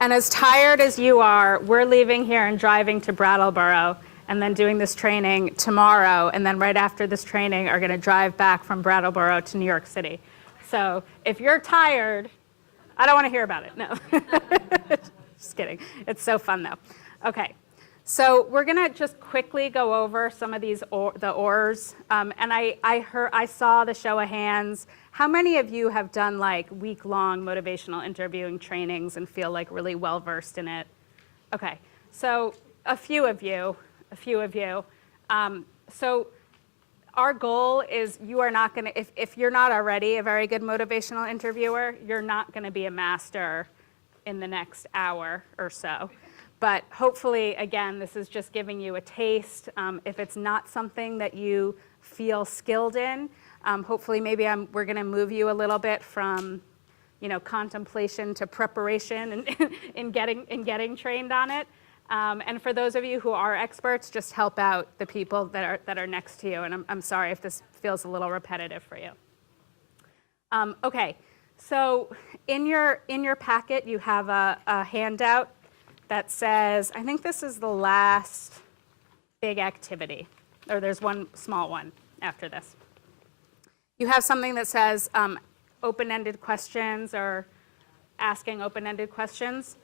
And as tired as you are, we're leaving here and driving to Brattleboro and then doing this training tomorrow, and then right after this training are going to drive back from Brattleboro to New York City. So if you're tired, I don't want to hear about it, no. Just kidding. It's so fun though. Okay, so we're going to just quickly go over some of these the ORs. And I saw the show of hands. How many of you have done like week-long motivational interviewing trainings and feel like really well-versed in it? Okay, so a few of you. So our goal is you are not going to, if you're not already a very good motivational interviewer, you're not going to be a master in the next hour or so. But hopefully, again, this is just giving you a taste. If it's not something that you feel skilled in, hopefully maybe we're going to move you a little bit from contemplation to preparation and in getting trained on it. And for those of you who are experts, just help out the people that are next to you. And I'm sorry if this feels a little repetitive for you. Okay, so in your packet you have a handout that says, I think this is the last big activity, or there's one small one after this. You have something that says open-ended questions or asking open-ended questions.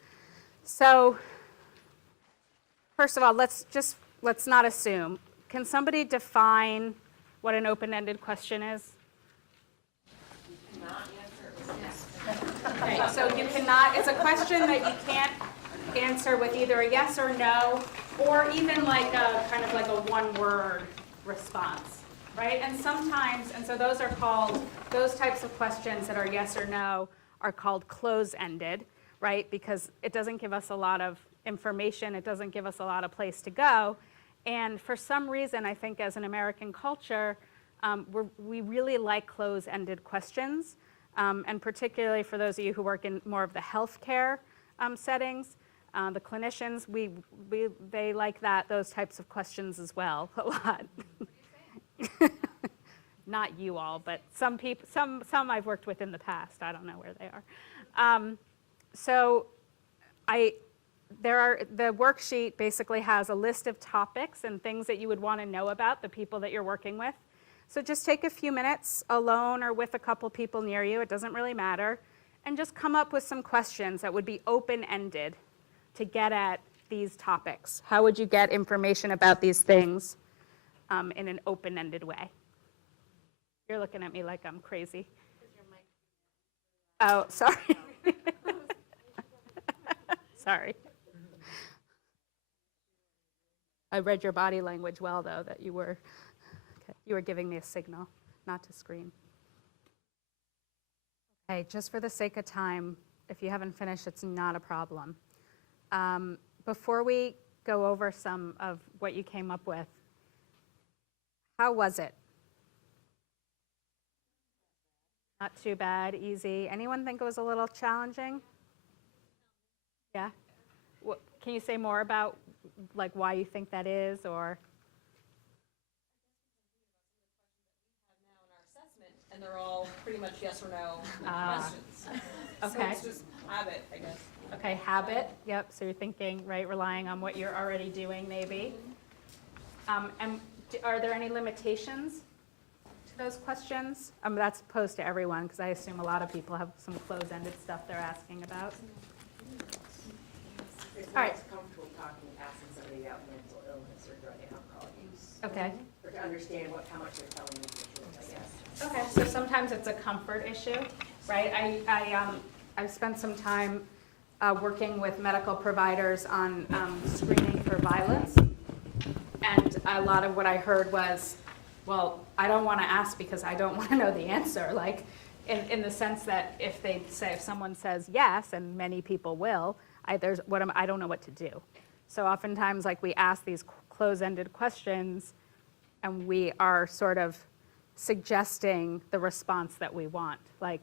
So first of all, let's not assume. Can somebody define what an open-ended question is? Okay, so you cannot, it's a question that you can't answer with either a yes or no, or even like a kind of like a one-word response, right? And sometimes, and so those are called, those types of questions that are yes or no are called close-ended, right? Because it doesn't give us a lot of information, it doesn't give us a lot of place to go. And for some reason, I think as an American culture, we really like close-ended questions. And particularly for those of you who work in more of the healthcare settings, the clinicians, they like those types of questions as well a lot. Not you all, but some people, some I've worked with in the past. I don't know where they are. The worksheet basically has a list of topics and things that you would want to know about the people that you're working with. So just take a few minutes alone or with a couple people near you, it doesn't really matter, and just come up with some questions that would be open-ended to get at these topics. How would you get information about these things in an open-ended way? You're looking at me like I'm crazy. Oh, sorry. Sorry. I read your body language well, though, that you were giving me a signal not to scream. Okay, just for the sake of time, if you haven't finished, it's not a problem. Before we go over some of what you came up with, how was it? Not too bad, easy. Anyone think it was a little challenging? Yeah? Can you say more about like why you think that is, or? And they're all pretty much yes or no questions. Okay. So it's just habit, I guess. Okay, habit. Yep. So you're thinking, right, relying on what you're already doing, maybe. And are there any limitations to those questions? That's posed to everyone because I assume a lot of people have some close-ended stuff they're asking about. It's All not right. comfortable asking somebody about mental illness or drug and alcohol use. Okay. Or to understand how much they're telling you the truth, I guess. Okay, so sometimes it's a comfort issue, right? I've spent some time working with medical providers on screening for violence, and a lot of what I heard was, well, I don't want to ask because I don't want to know the answer, like in the sense that if someone says yes, and many people will, I don't know what to do. So oftentimes, like, we ask these close-ended questions, and we are sort of suggesting the response that we want. Like,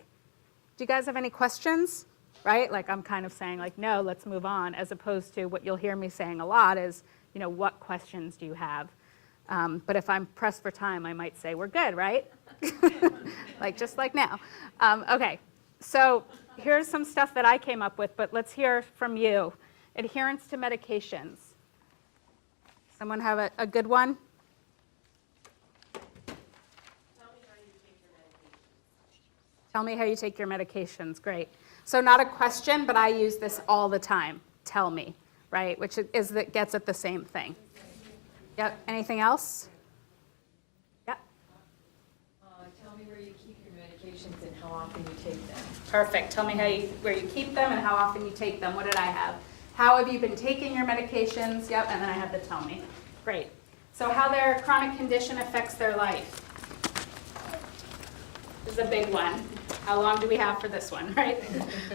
do you guys have any questions? Right? Like, I'm kind of saying, like, no, let's move on, as opposed to what you'll hear me saying a lot is, what questions do you have? But if I'm pressed for time, I might say, we're good, right? Like, just like now. Okay, So here's some stuff that I came up with, but let's hear from you. Adherence to medications. Someone have a good one? Tell me how you take your medications. Great. So not a question, but I use this all the time. Tell me, right? Which is that gets at the same thing. Yep. Anything else? Yep. Tell me where you keep your medications and how often you take them. Perfect. Tell me where you keep them and how often you take them. What did I have? How have you been taking your medications? Yep. And then I have the tell me. Great. So how their chronic condition affects their life. This is a big one. How long do we have for this one, right?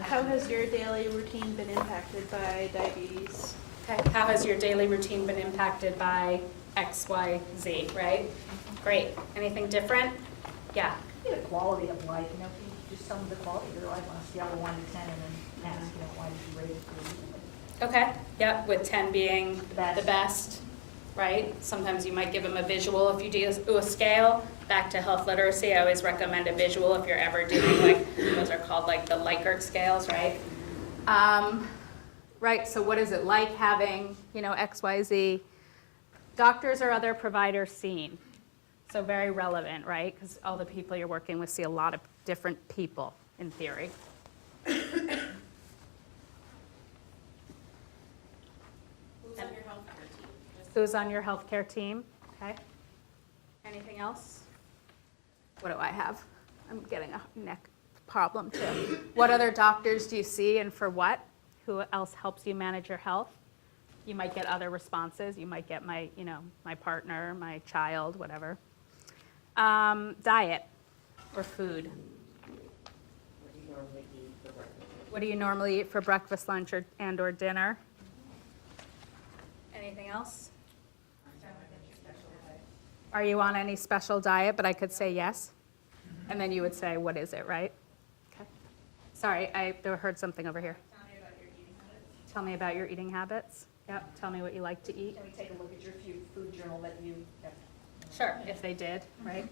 How has your daily routine been impacted by diabetes? Okay. How has your daily routine been impacted by X, Y, Z, right? Great. Anything different? Yeah. The quality of life, if you just some of the quality of your life on a scale of 1 to 10 and then ask, why did you rate it? Okay. Yep. With 10 being Best. the best, right? Sometimes you might give them a visual if you do a scale. Back to health literacy, I always recommend a visual if you're ever doing those are called the Likert scales, right? Right, so what is it like having, X, Y, Z? Doctors or other providers seen. So very relevant, right? Because all the people you're working with see a lot of different people in theory. Who's on your healthcare team? Who's on your healthcare team? Okay. Anything else? What do I have? I'm getting a neck problem too. What other doctors do you see and for what? Who else helps you manage your health? You might get other responses. You might get my partner, my child, whatever. Diet or food. What do you normally eat for breakfast, lunch, or dinner? Anything else? Are you on any special diet? But I could say yes. And then you would say, what is it, right? Okay. Sorry, I heard something over here. Tell me about your eating habits. Yep. Tell me what you like to eat. Can we take a look at your food journal that you have? Sure, if they did, right?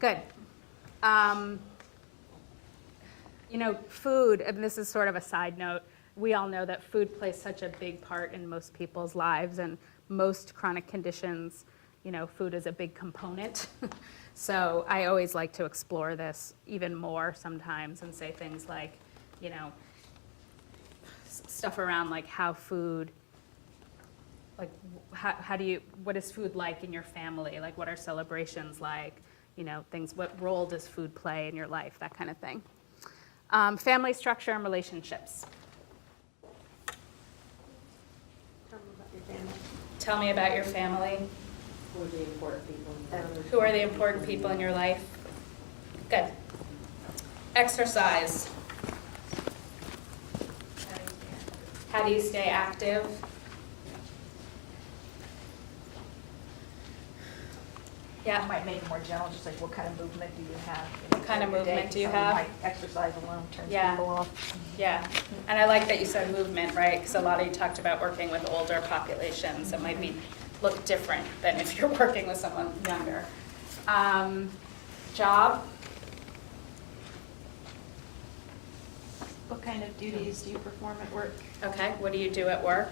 Good. Food, and this is sort of a side note, we all know that food plays such a big part in most people's lives, and most chronic conditions, food is a big component. So I always like to explore this even more sometimes and say things like, stuff around how food, what is food like in your family? What are celebrations like? Things, what role does food play in your life? That kind of thing. Family structure and relationships. Tell me about your family. Who are the important people in your life? Who are the important people in your life? Good. Exercise. How do you stay active? Yeah. You might make it more general, just like what kind of movement do you have? What kind of movement do you have? Like exercise alone turns Yeah. people off. Yeah, and I like that you said movement, right? Because a lot of you talked about working with older populations that might look different than if you're working with someone younger. Job. What kind of duties do you perform at work? Okay, what do you do at work?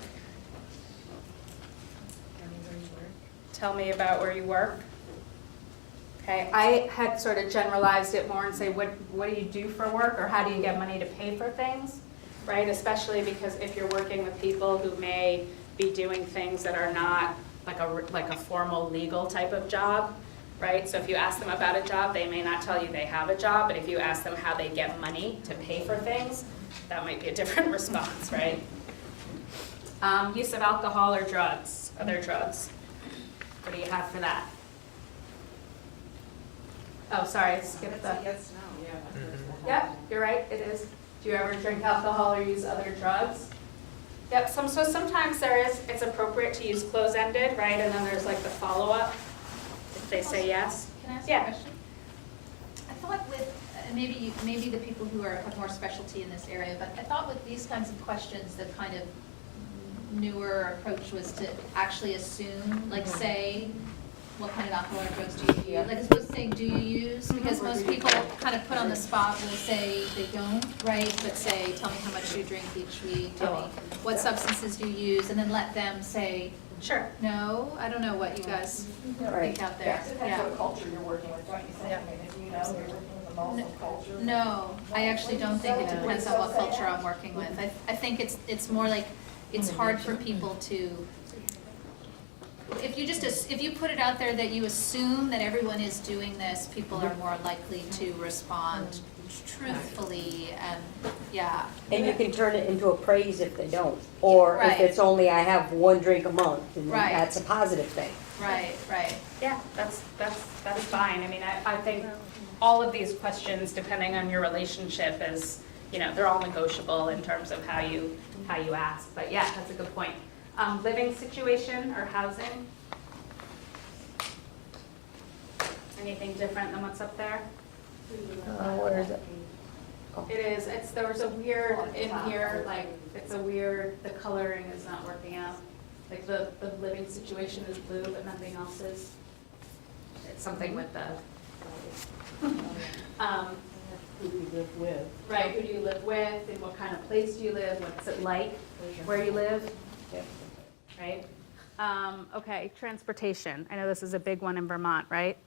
Tell me where you work. Tell me about where you work. Okay, I had sort of generalized it more and say, what do you do for work, or how do you get money to pay for things, right? Especially because if you're working with people who may be doing things that are not like a formal legal type of job, right? So if you ask them about a job, they may not tell you they have a job, but if you ask them how they get money to pay for things, that might be a different response, right? Use of alcohol or drugs, other drugs. What do you have for that? Oh, sorry, I skipped the. Yes, no. Yep, you're right, it is. Do you ever drink alcohol or use other drugs? Yep, so sometimes it's appropriate to use close-ended, right? And then there's the follow-up, if they say yes. Can I ask Yeah. a question? I thought with, maybe the people who have more specialty in this area, but I thought with these kinds of questions, the kind of newer approach was to actually assume, say, what kind of alcoholic drugs do you use? Like, as opposed to saying, do you use? Because most people kind of put on the spot will say they don't, right? But say, tell me how much you drink each week, tell me what substances do you use, and then let them say, Sure. no, I don't know what you guys Right. think out there. It depends what culture you're working with, don't you think? I mean, if you know you're working with a Muslim culture. No, I actually don't think it depends on what culture I'm working with. I think it's more like, it's hard for people to, if you put it out there that you assume that everyone is doing this, people are more likely to respond truthfully and, yeah. And you can turn it into a praise if they don't, or if Right. it's only I have one drink a month, and Right. that's a positive thing. Right, right. Yeah, that's fine. I mean, I think all of these questions, depending on your relationship, is, they're all negotiable in terms of how you ask. But yeah, that's a good point. Living situation or housing? Anything different than what's up there? Where is it? It is, there was a weird in here, like, the coloring is not working out. Like, the living situation is blue, but nothing else is. It's something with the, Who we live with. right, who do you live with, and what kind of place do you live, what's it like, where you live, right? Okay, transportation, I know this is a big one in Vermont, right?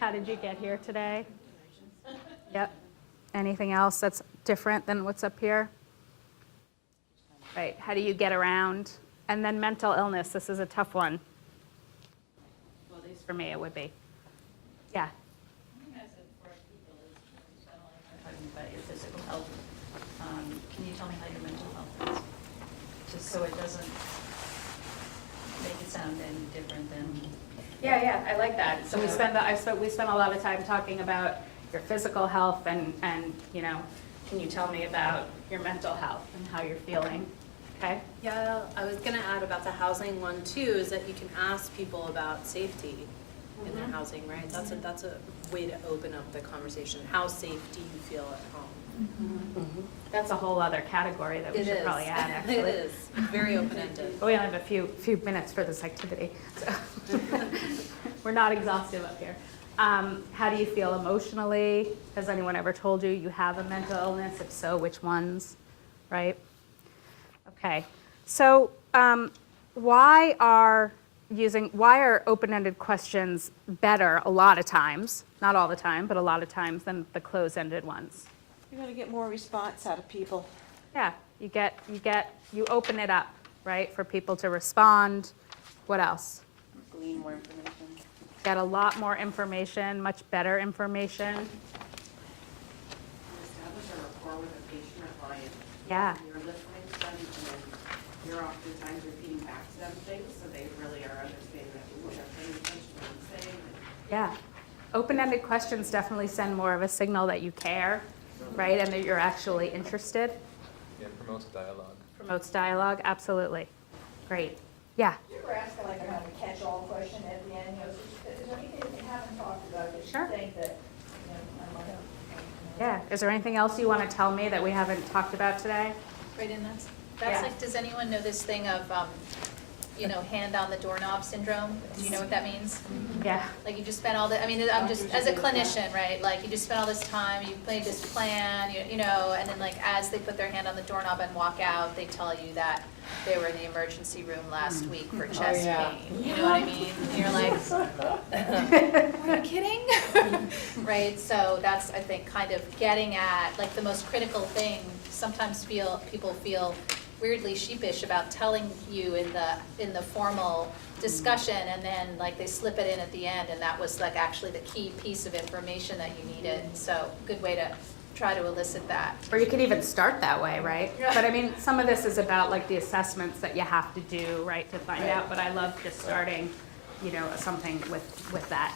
How did you get here today? Yep. Anything else that's different than what's up here? Right, how do you get around? And then mental illness, this is a tough one. Well, at least for me, it would be. Yeah. Talking about your physical health, can you tell me how your mental health is? Just so it doesn't make it sound any different than. Yeah, I like that. So we spend a lot of time talking about your physical health and can you tell me about your mental health and how you're feeling? Okay? Yeah, I was gonna add about the housing one too, is that you can ask people about safety in their housing, right? That's a way to open up the conversation. How safe do you feel at home? That's a whole other category that we It should is. probably add, actually. It is, very open-ended. But we only have a few minutes for this activity, so we're not exhaustive up here. How do you feel emotionally? Has anyone ever told you you have a mental illness? If so, which ones, right? Okay, so why are open-ended questions better a lot of times, not all the time, but a lot of times, than the closed-ended ones? You're gonna get more response out of people. Yeah, you open it up, right, for people to respond. What else? Glean more information. Get a lot more information, much better information. Establish a rapport with a patient or client. Yeah, You're listening to them, and then you're oftentimes repeating back to them things, so they really are understanding that you are paying attention to what I'm saying. yeah. Open-ended questions definitely send more of a signal that you care, right, and that you're actually interested. Yeah, promotes dialogue. Promotes dialogue, absolutely. Great. Yeah. You ever ask like a kind of a catch-all question at the end, is there anything that you haven't talked about that Sure. you think that, I might have? Yeah. Is there anything else you want to tell me that we haven't talked about today? Right, and that's Yeah. like, does anyone know this thing of, hand on the doorknob syndrome? Do you know what that means? Yeah. Like, you just spend all the, I'm just, as a clinician, right, like, you just spend all this time, you made this plan, and then, like, as they put their hand on the doorknob and walk out, they tell you that they were in the emergency room last week for chest pain. You know what I mean? And you're like, are you kidding? Right, so that's, I think, kind of getting at, like, the most critical thing. Sometimes people feel weirdly sheepish about telling you in the formal discussion, and then like they slip it in at the end, and that was like actually the key piece of information that you needed. So good way to try to elicit that. Or you could even start that way, right? Yeah. But I mean, some of this is about like the assessments that you have to do, right, to find out. But I love just starting, something with that,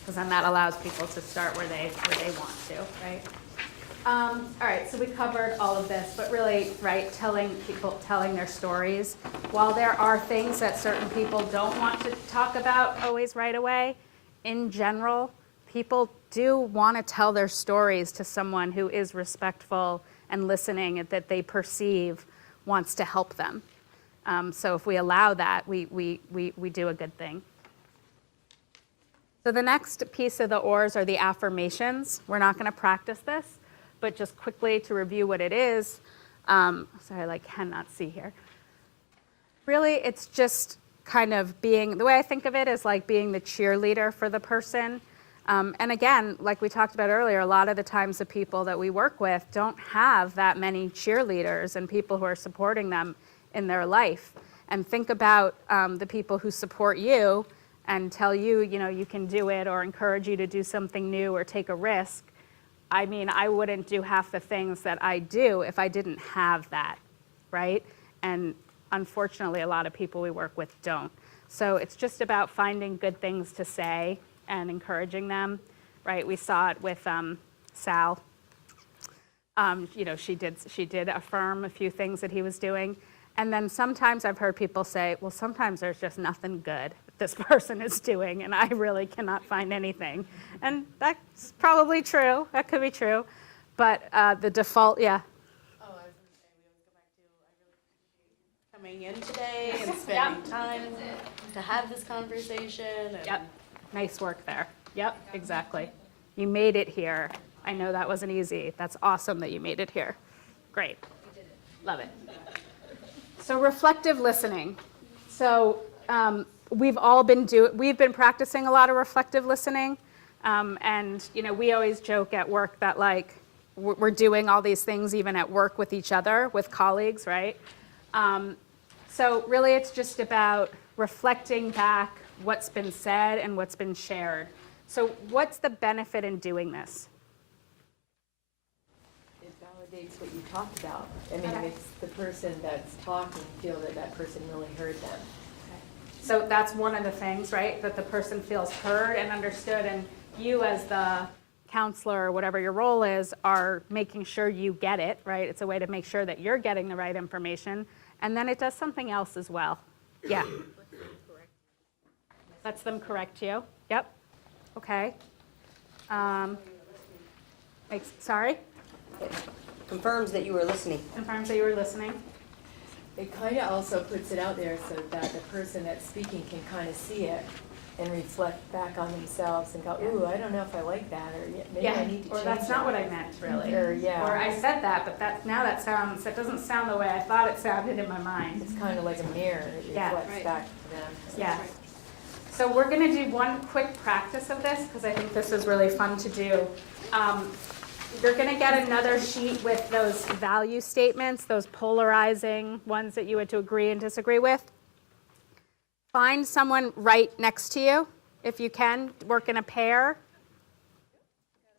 because then that allows people to start where they want to, right? All right, so we covered all of this, but really, right, telling their stories. While there are things that certain people don't want to talk about always right away, in general, people do want to tell their stories to someone who is respectful and listening and that they perceive wants to help them. So if we allow that, we do a good thing. So the next piece of the oars are the affirmations. We're not going to practice this, but just quickly to review what it is. Sorry, I cannot see here. Really, it's just kind of being, the way I think of it is like being the cheerleader for the person. And again, like we talked about earlier, a lot of the times the people that we work with don't have that many cheerleaders and people who are supporting them in their life. And think about the people who support you and tell you, you can do it, or encourage you to do something new or take a risk. I mean, I wouldn't do half the things that I do if I didn't have that, right? And unfortunately, a lot of people we work with don't. So it's just about finding good things to say and encouraging them, right? We saw it with Sal. She did affirm a few things that he was doing. And then sometimes I've heard people say, well, sometimes there's just nothing good this person is doing, and I really cannot find anything. And that's probably true. That could be true. But the default, yeah. Oh, I was going to say, we always go back to, I really appreciate coming in today and spending time to have this conversation. And Yep. Nice work there. Yep, exactly. You made it here. I know that wasn't easy. That's awesome that you made it here. Great. Love it. So reflective listening. So we've been practicing a lot of reflective listening. And we always joke at work that we're doing all these things even at work with each other, with colleagues, right? So really it's just about reflecting back what's been said and what's been shared. So what's the benefit in doing this? It validates what you talked about. I mean, it makes the person that's talking feel that that person really heard them. So that's one of the things, right? That the person feels heard and understood, and you as the counselor or whatever your role is are making sure you get it, right? It's a way to make sure that you're getting the right information. And then it does something else as well. Yeah. Lets them correct you. Yep. Okay. Sorry? It confirms that you were listening. Confirms that you were listening. It kind of also puts it out there so that the person that's speaking can kind of see it and reflect back on themselves and go, ooh, I don't know if I like that, or maybe I need to change Or that's not what I meant, really. Or, yeah. Or I said that, but that doesn't sound the way I thought it sounded in my mind. It's kind of like a mirror. It Yeah. reflects Right. back to them. Yeah. So we're going to do one quick practice of this because I think this is really fun to do. You're going to get another sheet with those value statements, those polarizing ones that you had to agree and disagree with. Find someone right next to you, if you can. Work in a pair.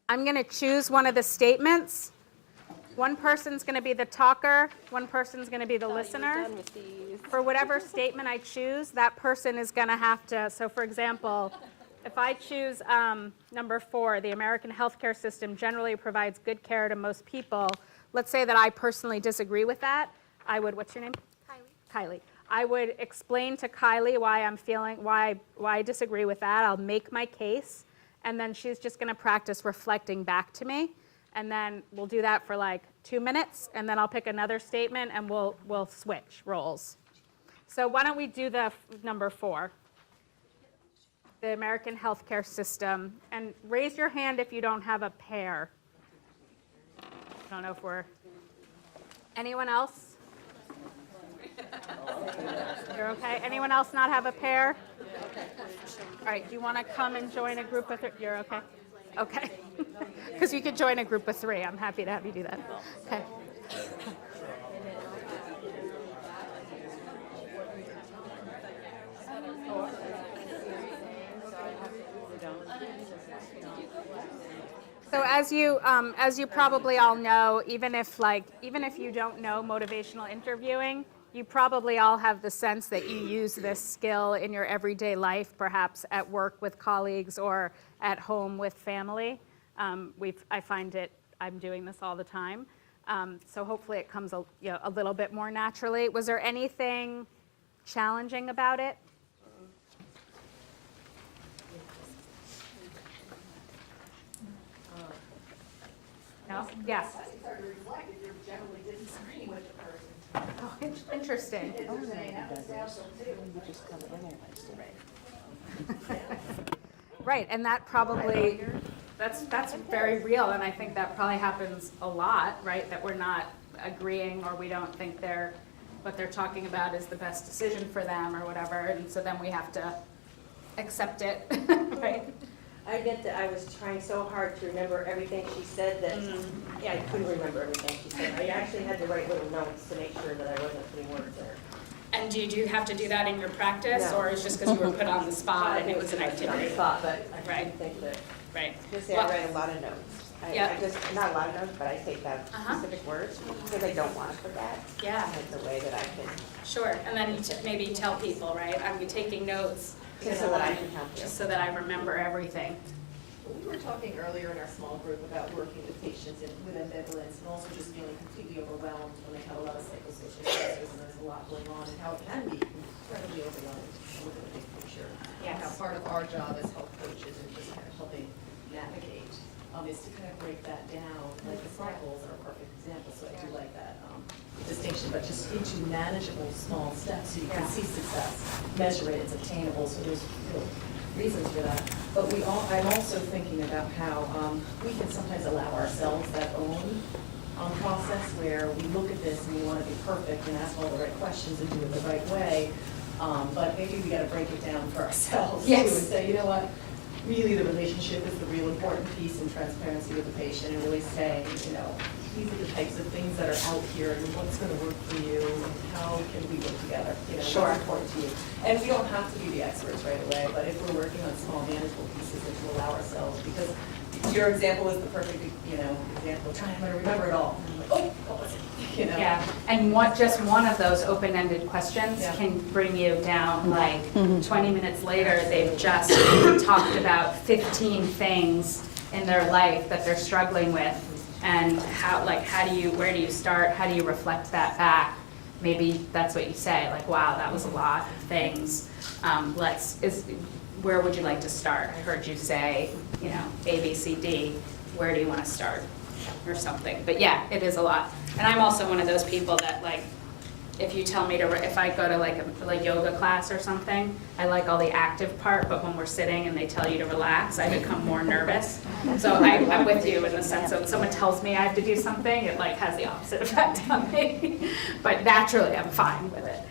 I'm going to choose one of the statements. One person's going to be the talker. One person's going to be the listener. done with these. For whatever statement I choose, that person is going to have to, so for example, if I choose number 4, the American healthcare system generally provides good care to most people, let's say that I personally disagree with that, I would, what's your name? Kylie. I would explain to Kylie why I disagree with that. I'll make my case, and then she's just going to practice reflecting back to me. And then we'll do that for 2 minutes, and then I'll pick another statement, and we'll switch roles. So why don't we do the number 4, the American healthcare system, and raise your hand if you don't have a pair. I don't know if anyone else? You're okay? Anyone else not have a pair? All right, do you want to come and join a group of 3? You're okay? Okay. Because you could join a group of 3. I'm happy to have you do that. Okay. So as you probably all know, even if you don't know motivational interviewing, you probably all have the sense that you use this skill in your everyday life, perhaps at work with colleagues or at home with family. I find I'm doing this all the time. So hopefully it comes a little bit more naturally. Was there anything challenging about it? No? Yes. Oh, Interesting. Right, and that probably, that's very real, and I think that probably happens a lot, right? That we're not agreeing, or we don't think what they're talking about is the best decision for them, or whatever, and so then we have to accept it, right? I get that I was trying so hard to remember everything she said that, yeah, I couldn't remember everything she said. I actually had to write little notes to make sure that I wasn't putting words there. And do you have to do that in your practice, No. or is just because you were put on the spot and it was an On the activity? spot, but I Right. didn't think that. Right. Just say I write a lot of notes. Yeah. I just, not a lot of notes, but I take down Uh-huh. specific words because I don't want to forget. Yeah, And it's a way that I can, sure, and then you maybe tell people, right, I'm taking notes, just so that I can help you. just so that I remember everything. We were talking earlier in our small group about working with patients with ambivalence and also just feeling completely overwhelmed when they have a lot of psychosocial stresses and there's a lot going on, and how it can be incredibly overwhelming with the big picture. And how part of our job as health coaches and just kind of helping navigate is to kind of break that down. Like the SMART goals are a perfect example, so I do like that distinction, but just into manageable small steps so you can see success, measure it, it's attainable, so there's real reasons for that. But I'm also thinking about how we can sometimes allow ourselves that own process where we look at this and we want to be perfect and ask all the right questions and do it the right way. But maybe we got to break it down for ourselves too and say, you know what, really the relationship is the real important piece in transparency with the patient, and really saying, you know, these are the types of things that are out here and what's going to work for you and how can we work together, you know, Sure. what's important to you. And we don't have to be the experts right away, but if we're working on small manageable pieces and to allow ourselves, because your example is the perfect, you know, example of trying to remember it all. And I'm like, oh, what was it? You know? Yeah, and just one of those open-ended questions Yeah. can bring you down, like, 20 minutes later, they've just talked about 15 things in their life that they're struggling with, and where do you start, how do you reflect that back? Maybe that's what you say, like, wow, that was a lot of things. Where would you like to start? I heard you say, you know, A, B, C, D, where do you want to start? Or something, but yeah, it is a lot. And I'm also one of those people that, like, if you tell me if I go to like yoga class or something, I like all the active part, but when we're sitting and they tell you to relax, I become more nervous. So I'm with you in the sense that when someone tells me I have to do something, it like has the opposite effect on me. But naturally, I'm fine with it.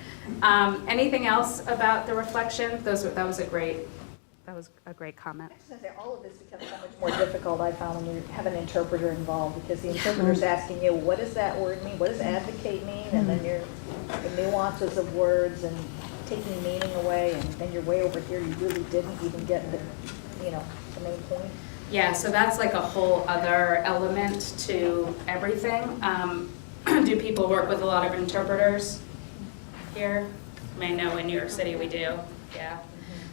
Anything else about the reflection? That was a great comment. All of this becomes so much more difficult, I found, when you have an interpreter involved, because the interpreter's asking you, what does that word mean? What does advocate mean? And then the nuances of words and taking meaning away, and then you're way over here, you really didn't even get the main point. Yeah, so that's like a whole other element to everything. Do people work with a lot of interpreters here? I know in New York City we do, yeah.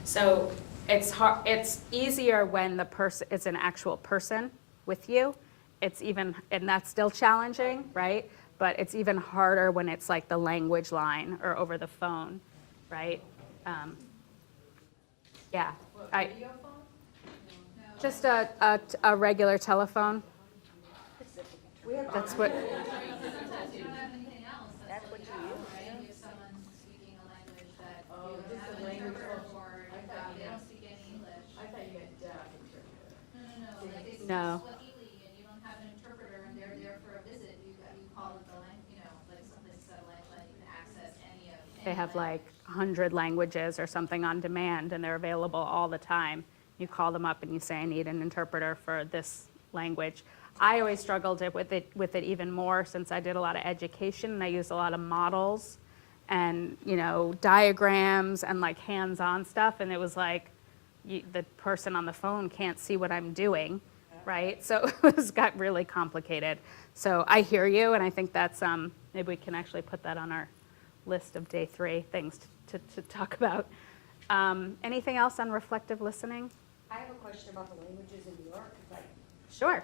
So it's hard. It's easier when it's an actual person with you. And that's still challenging, right? But it's even harder when it's like the language line or over the phone, right? Yeah. Just a regular telephone. That's what. No. Swahili and you don't have an interpreter and they're there for a visit, you call it the language, you know, like some places that you can access any of. They have like 100 languages or something on demand, and they're available all the time. You call them up and you say, I need an interpreter for this language. I always struggled with it even more since I did a lot of education, and I used a lot of models and, you know, diagrams and like hands-on stuff, and it was like the person on the phone can't see what I'm doing. Right, so it got really complicated. So I hear you, and I think that's maybe we can actually put that on our list of day 3 things to talk about. Anything else on reflective listening? I have a question about the languages in New York. Sure.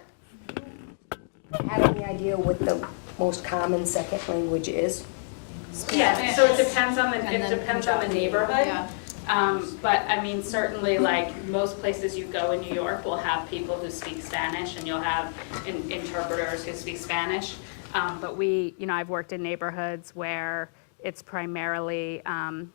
Have any idea what the most common second language is? Yeah. So it depends on the neighborhood. Yeah. But I mean, certainly, like most places you go in New York will have people who speak Spanish, and you'll have interpreters who speak Spanish. But I've worked in neighborhoods where it's primarily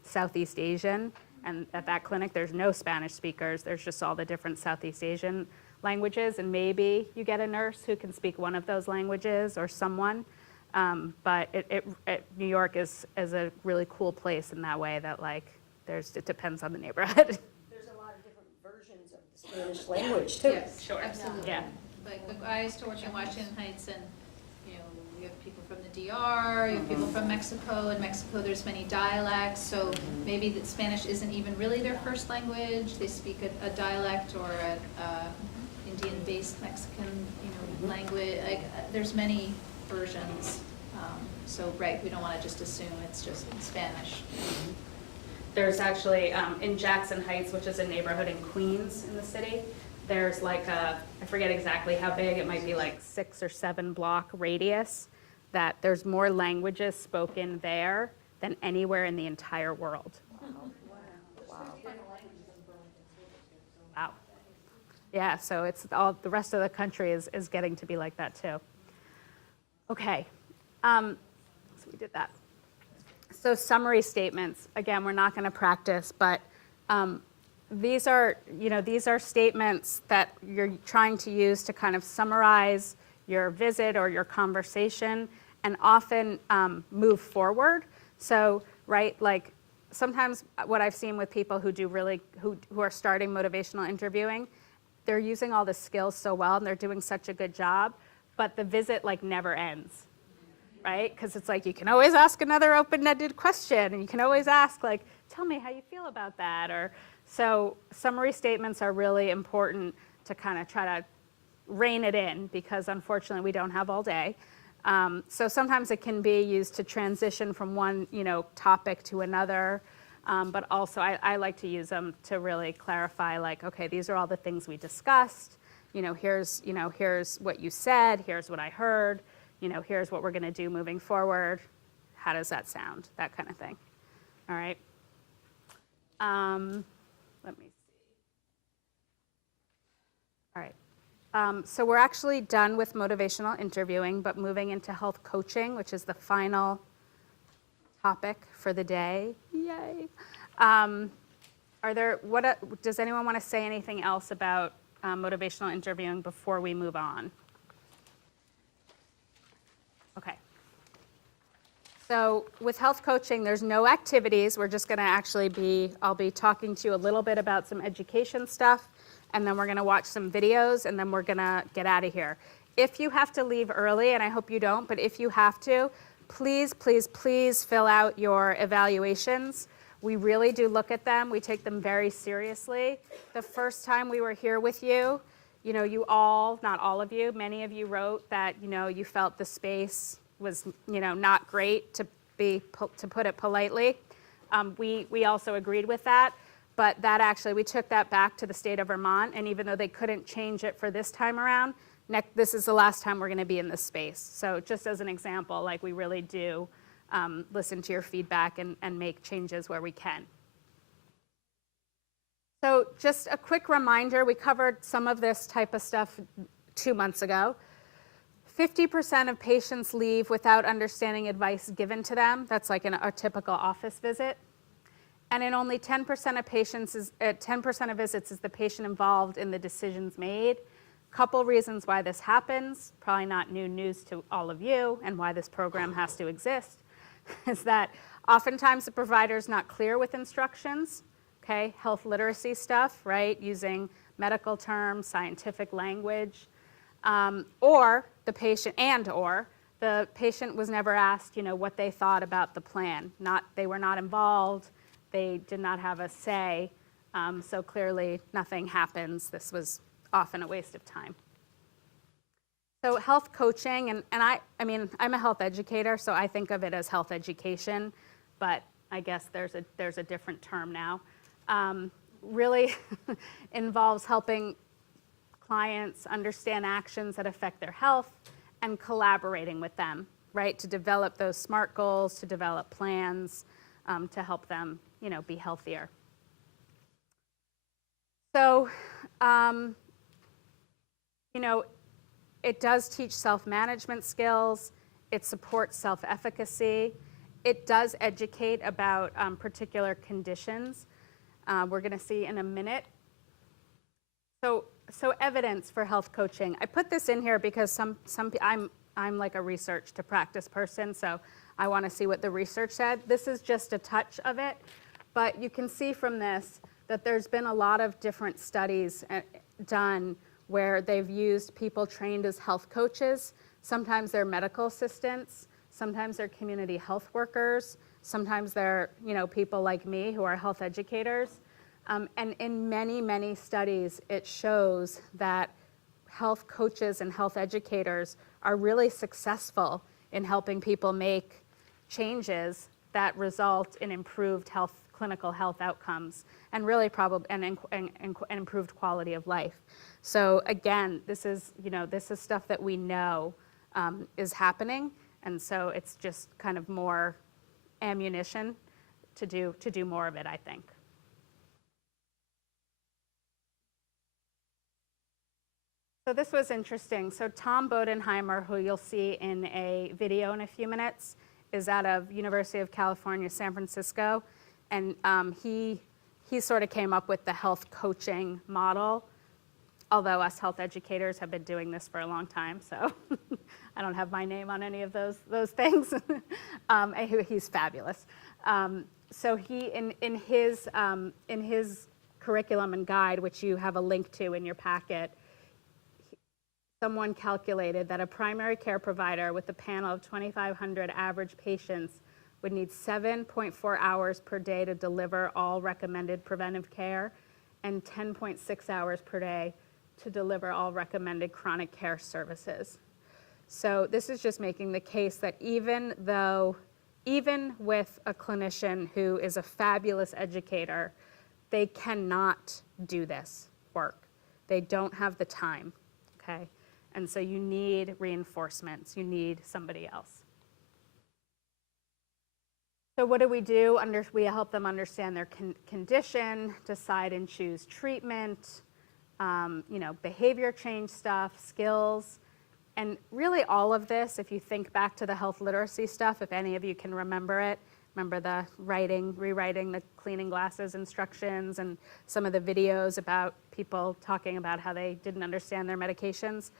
Southeast Asian. And at that clinic, there's no Spanish speakers. There's just all the different Southeast Asian languages. And maybe you get a nurse who can speak one of those languages or someone. But New York is a really cool place in that way that like it depends on the neighborhood. There's a lot of different versions of the Spanish language too. Yes, sure. Absolutely. Yeah. Like, I used to work in Washington Heights, and, you know, you have people from the DR, you have people from Mexico. In Mexico, there's many dialects, so maybe that Spanish isn't even really their first language. They speak a dialect or a Indian-based Mexican, language. Like, there's many versions. So, right, we don't want to just assume it's just Spanish. There's actually, in Jackson Heights, which is a neighborhood in Queens in the city, there's like I forget exactly how big, it might be like 6 or 7 block radius, that there's more languages spoken there than anywhere in the entire world. Wow. Yeah, so it's all, the rest of the country is getting to be like that too. Okay, so we did that. So summary statements, again, we're not going to practice, but these are statements that you're trying to use to kind of summarize your visit or your conversation and often move forward. So, right, like sometimes what I've seen with people who do who are starting motivational interviewing, they're using all the skills so well and they're doing such a good job, but the visit like never ends. Right? Because it's like you can always ask another open-ended question, and you can always ask, like, tell me how you feel about that. Or so summary statements are really important to kind of try to rein it in, because unfortunately we don't have all day. So sometimes it can be used to transition from one topic to another, but also I like to use them to really clarify, like, okay, these are all the things we discussed. Here's what you said. Here's what I heard. Here's what we're going to do moving forward. How does that sound? That kind of thing. All right. Let me see. All right. So we're actually done with motivational interviewing, but moving into health coaching, which is the final topic for the day. Yay. Does anyone want to say anything else about motivational interviewing before we move on? Okay. So with health coaching, there's no activities. We're just going to I'll be talking to you a little bit about some education stuff, and then we're going to watch some videos, and then we're going to get out of here. If you have to leave early, and I hope you don't, but if you have to, please, please, please fill out your evaluations. We really do look at them. We take them very seriously. The first time we were here with you, you all, not all of you, many of you wrote that, you felt the space was, not great, to put it politely. We also agreed with that, but we took that back to the state of Vermont, and even though they couldn't change it for this time around, this is the last time we're going to be in this space. So just as an example, like, we really do listen to your feedback and make changes where we can. So just a quick reminder, we covered some of this type of stuff 2 months ago. 50% of patients leave without understanding advice given to them. That's like a typical office visit. And in only 10% of patients, 10% of visits is the patient involved in the decisions made. Couple reasons why this happens, probably not new news to all of you, and why this program has to exist, is that oftentimes the provider is not clear with instructions. Okay, health literacy stuff, right? Using medical terms, scientific language, or the patient was never asked, what they thought about the plan. They were not involved. They did not have a say. So clearly, nothing happens. This was often a waste of time. So health coaching, and I'm a health educator, so I think of it as health education, but I guess there's a different term now. Really involves helping clients understand actions that affect their health and collaborating with them, right, to develop those SMART goals, to develop plans to help them, be healthier. So, it does teach self-management skills. It supports self-efficacy. It does educate about particular conditions. We're going to see in a minute. So evidence for health coaching. I put this in here because I'm like a research to practice person, so I want to see what the research said. This is just a touch of it, but you can see from this that there's been a lot of different studies done where they've used people trained as health coaches. Sometimes they're medical assistants, sometimes they're community health workers, sometimes they're people like me who are health educators. And in many, many studies, it shows that health coaches and health educators are really successful in helping people make changes that result in improved clinical health outcomes, and really and improved quality of life. So again, this is stuff that we know is happening, and so it's just kind of more ammunition to do more of it, I think. So this was interesting. So Tom Bodenheimer, who you'll see in a video in a few minutes, is out of University of California, San Francisco, and he sort of came up with the health coaching model, although us health educators have been doing this for a long time, so I don't have my name on any of those things. He's fabulous. So he, in his curriculum and guide, which you have a link to in your packet, someone calculated that a primary care provider with a panel of 2,500 average patients would need 7.4 hours per day to deliver all recommended preventive care and 10.6 hours per day to deliver all recommended chronic care services. So this is just making the case that even with a clinician who is a fabulous educator, they cannot do this work. They don't have the time, okay? And so you need reinforcements. You need somebody else. So what do? We help them understand their condition, decide and choose treatment, behavior change stuff, skills. And really all of this, if you think back to the health literacy stuff, if any of you can remember it, remember the rewriting the cleaning glasses instructions and some of the videos about people talking about how they didn't understand their medications.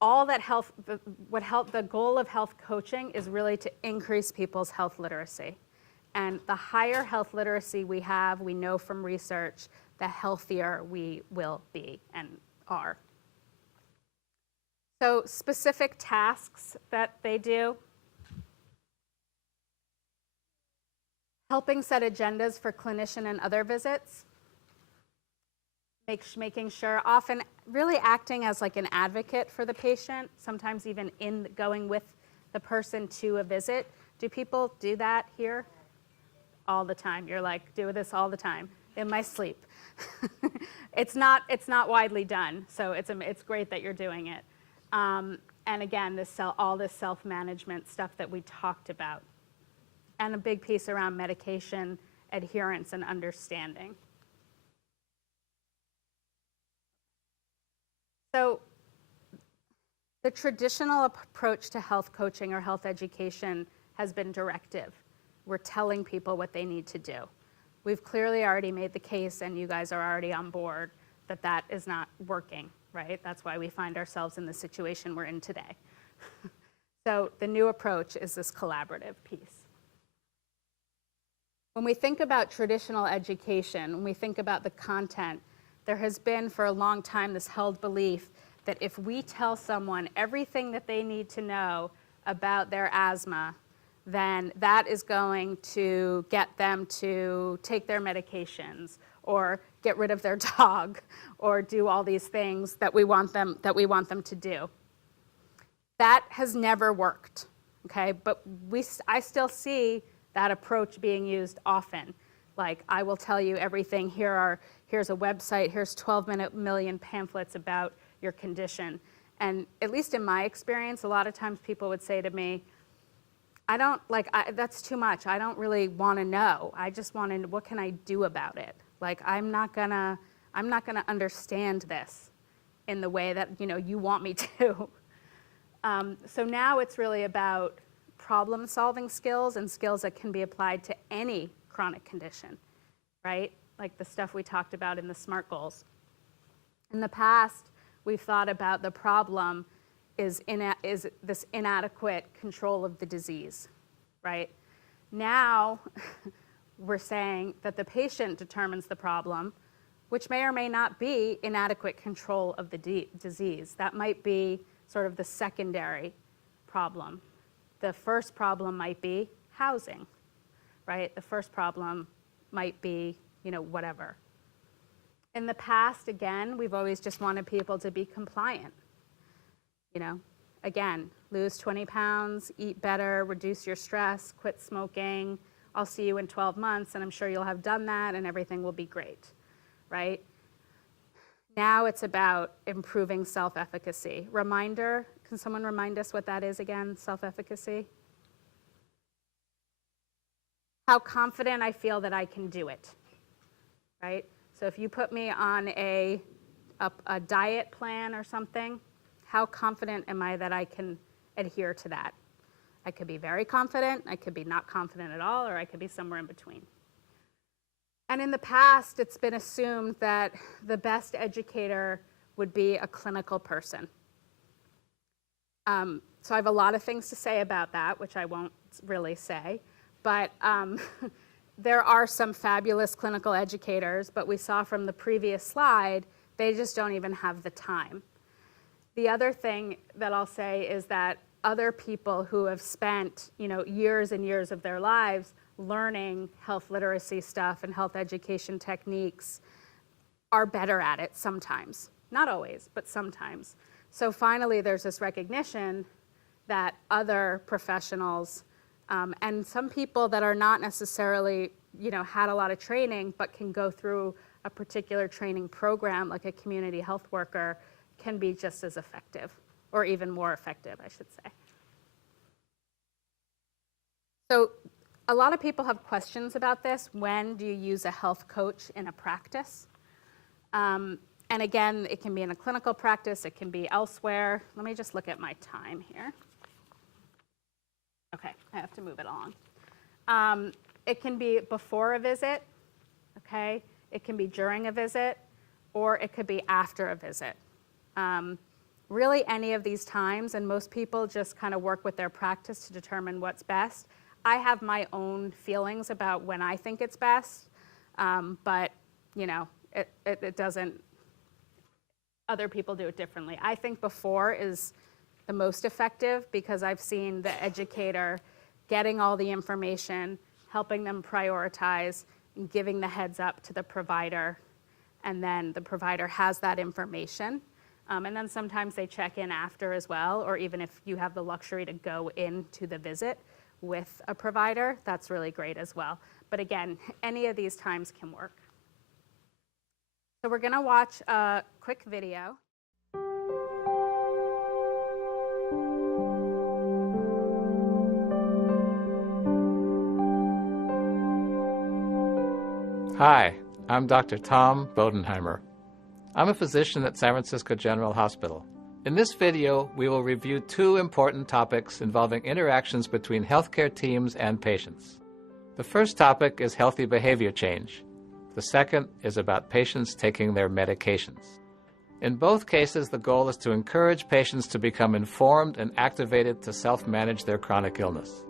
All that the goal of health coaching is really to increase people's health literacy. And the higher health literacy we have, we know from research, the healthier we will be and are. So specific tasks that they do. Helping set agendas for clinician and other visits. Making sure, often really acting as like an advocate for the patient, sometimes even going with the person to a visit. Do people do that here? All the time. You're like, do this all the time, in my sleep. It's not widely done, so it's great that you're doing it. And again, all this self-management stuff that we talked about. And a big piece around medication adherence and understanding. So the traditional approach to health coaching or health education has been directive. We're telling people what they need to do. We've clearly already made the case, and you guys are already on board, that is not working, right? That's why we find ourselves in the situation we're in today. So the new approach is this collaborative piece. When we think about traditional education, when we think about the content, there has been for a long time this held belief that if we tell someone everything that they need to know about their asthma, then that is going to get them to take their medications or get rid of their dog or do all these things that we want them to do. That has never worked, okay? But I still see that approach being used often. Like, I will tell you everything, here's a website, here's 12 million pamphlets about your condition. And at least in my experience, a lot of times people would say to me, that's too much. I don't really want to know. I just want to, what can I do about it? Like, I'm not gonna understand this in the way that, you want me to. So now it's really about problem-solving skills and skills that can be applied to any chronic condition, right? Like the stuff we talked about in the SMART goals. In the past, we've thought about the problem is this inadequate control of the disease, right? Now, we're saying that the patient determines the problem, which may or may not be inadequate control of the disease. That might be sort of the secondary problem. The first problem might be housing, right? The first problem might be, whatever. In the past, again, we've always just wanted people to be compliant. Again, lose 20 pounds, eat better, reduce your stress, quit smoking. I'll see you in 12 months, and I'm sure you'll have done that, and everything will be great, right? Now it's about improving self-efficacy. Reminder, can someone remind us what that is again, self-efficacy? How confident I feel that I can do it, right? So if you put me on a diet plan or something, how confident am I that I can adhere to that? I could be very confident, I could be not confident at all, or I could be somewhere in between. And in the past, it's been assumed that the best educator would be a clinical person. So I have a lot of things to say about that, which I won't really say, but there are some fabulous clinical educators, but we saw from the previous slide, they just don't even have the time. The other thing that I'll say is that other people who have spent, years and years of their lives learning health literacy stuff and health education techniques are better at it sometimes. Not always, but sometimes. So finally, there's this recognition that other professionals and some people that are not necessarily, had a lot of training, but can go through a particular training program, like a community health worker, can be just as effective, or even more effective, I should say. So a lot of people have questions about this. When do you use a health coach in a practice? And again, it can be in a clinical practice, it can be elsewhere. Let me just look at my time here. Okay, I have to move it along. It can be before a visit, okay? It can be during a visit, or it could be after a visit. Really any of these times, and most people just kind of work with their practice to determine what's best. I have my own feelings about when I think it's best, but it doesn't, other people do it differently. I think before is the most effective because I've seen the educator getting all the information, helping them prioritize, and giving the heads up to the provider, and then the provider has that information. And then sometimes they check in after as well, or even if you have the luxury to go into the visit with a provider, that's really great as well. But again, any of these times can work. So we're gonna watch a quick video. Hi, I'm Dr. Tom Bodenheimer. I'm a physician at San Francisco General Hospital. In this video, we will review two important topics involving interactions between healthcare teams and patients. The first topic is healthy behavior change. The second is about patients taking their medications. In both cases, the goal is to encourage patients to become informed and activated to self-manage their chronic illness.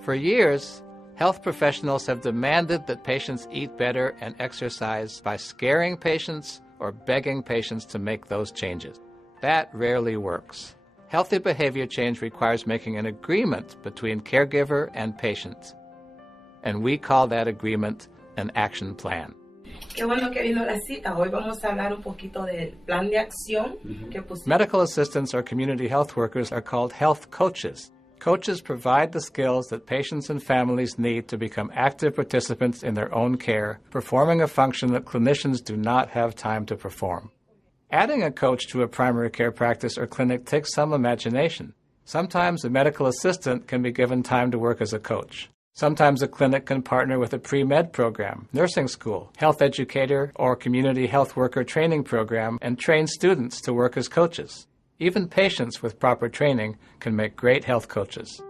For years, health professionals have demanded that patients eat better and exercise by scaring patients or begging patients to make those changes. That rarely works. Healthy behavior change requires making an agreement between caregiver and patient. And we call that agreement an action plan. Qué bueno que vino la cita. Hoy vamos a hablar un poquito del plan de acción que pusimos. Medical assistants or community health workers are called health coaches. Coaches provide the skills that patients and families need to become active participants in their own care, performing a function that clinicians do not have time to perform. Adding a coach to a primary care practice or clinic takes some imagination. Sometimes a medical assistant can be given time to work as a coach. Sometimes a clinic can partner with a pre-med program, nursing school, health educator, or community health worker training program and train students to work as coaches. Even patients with proper training can make great health coaches.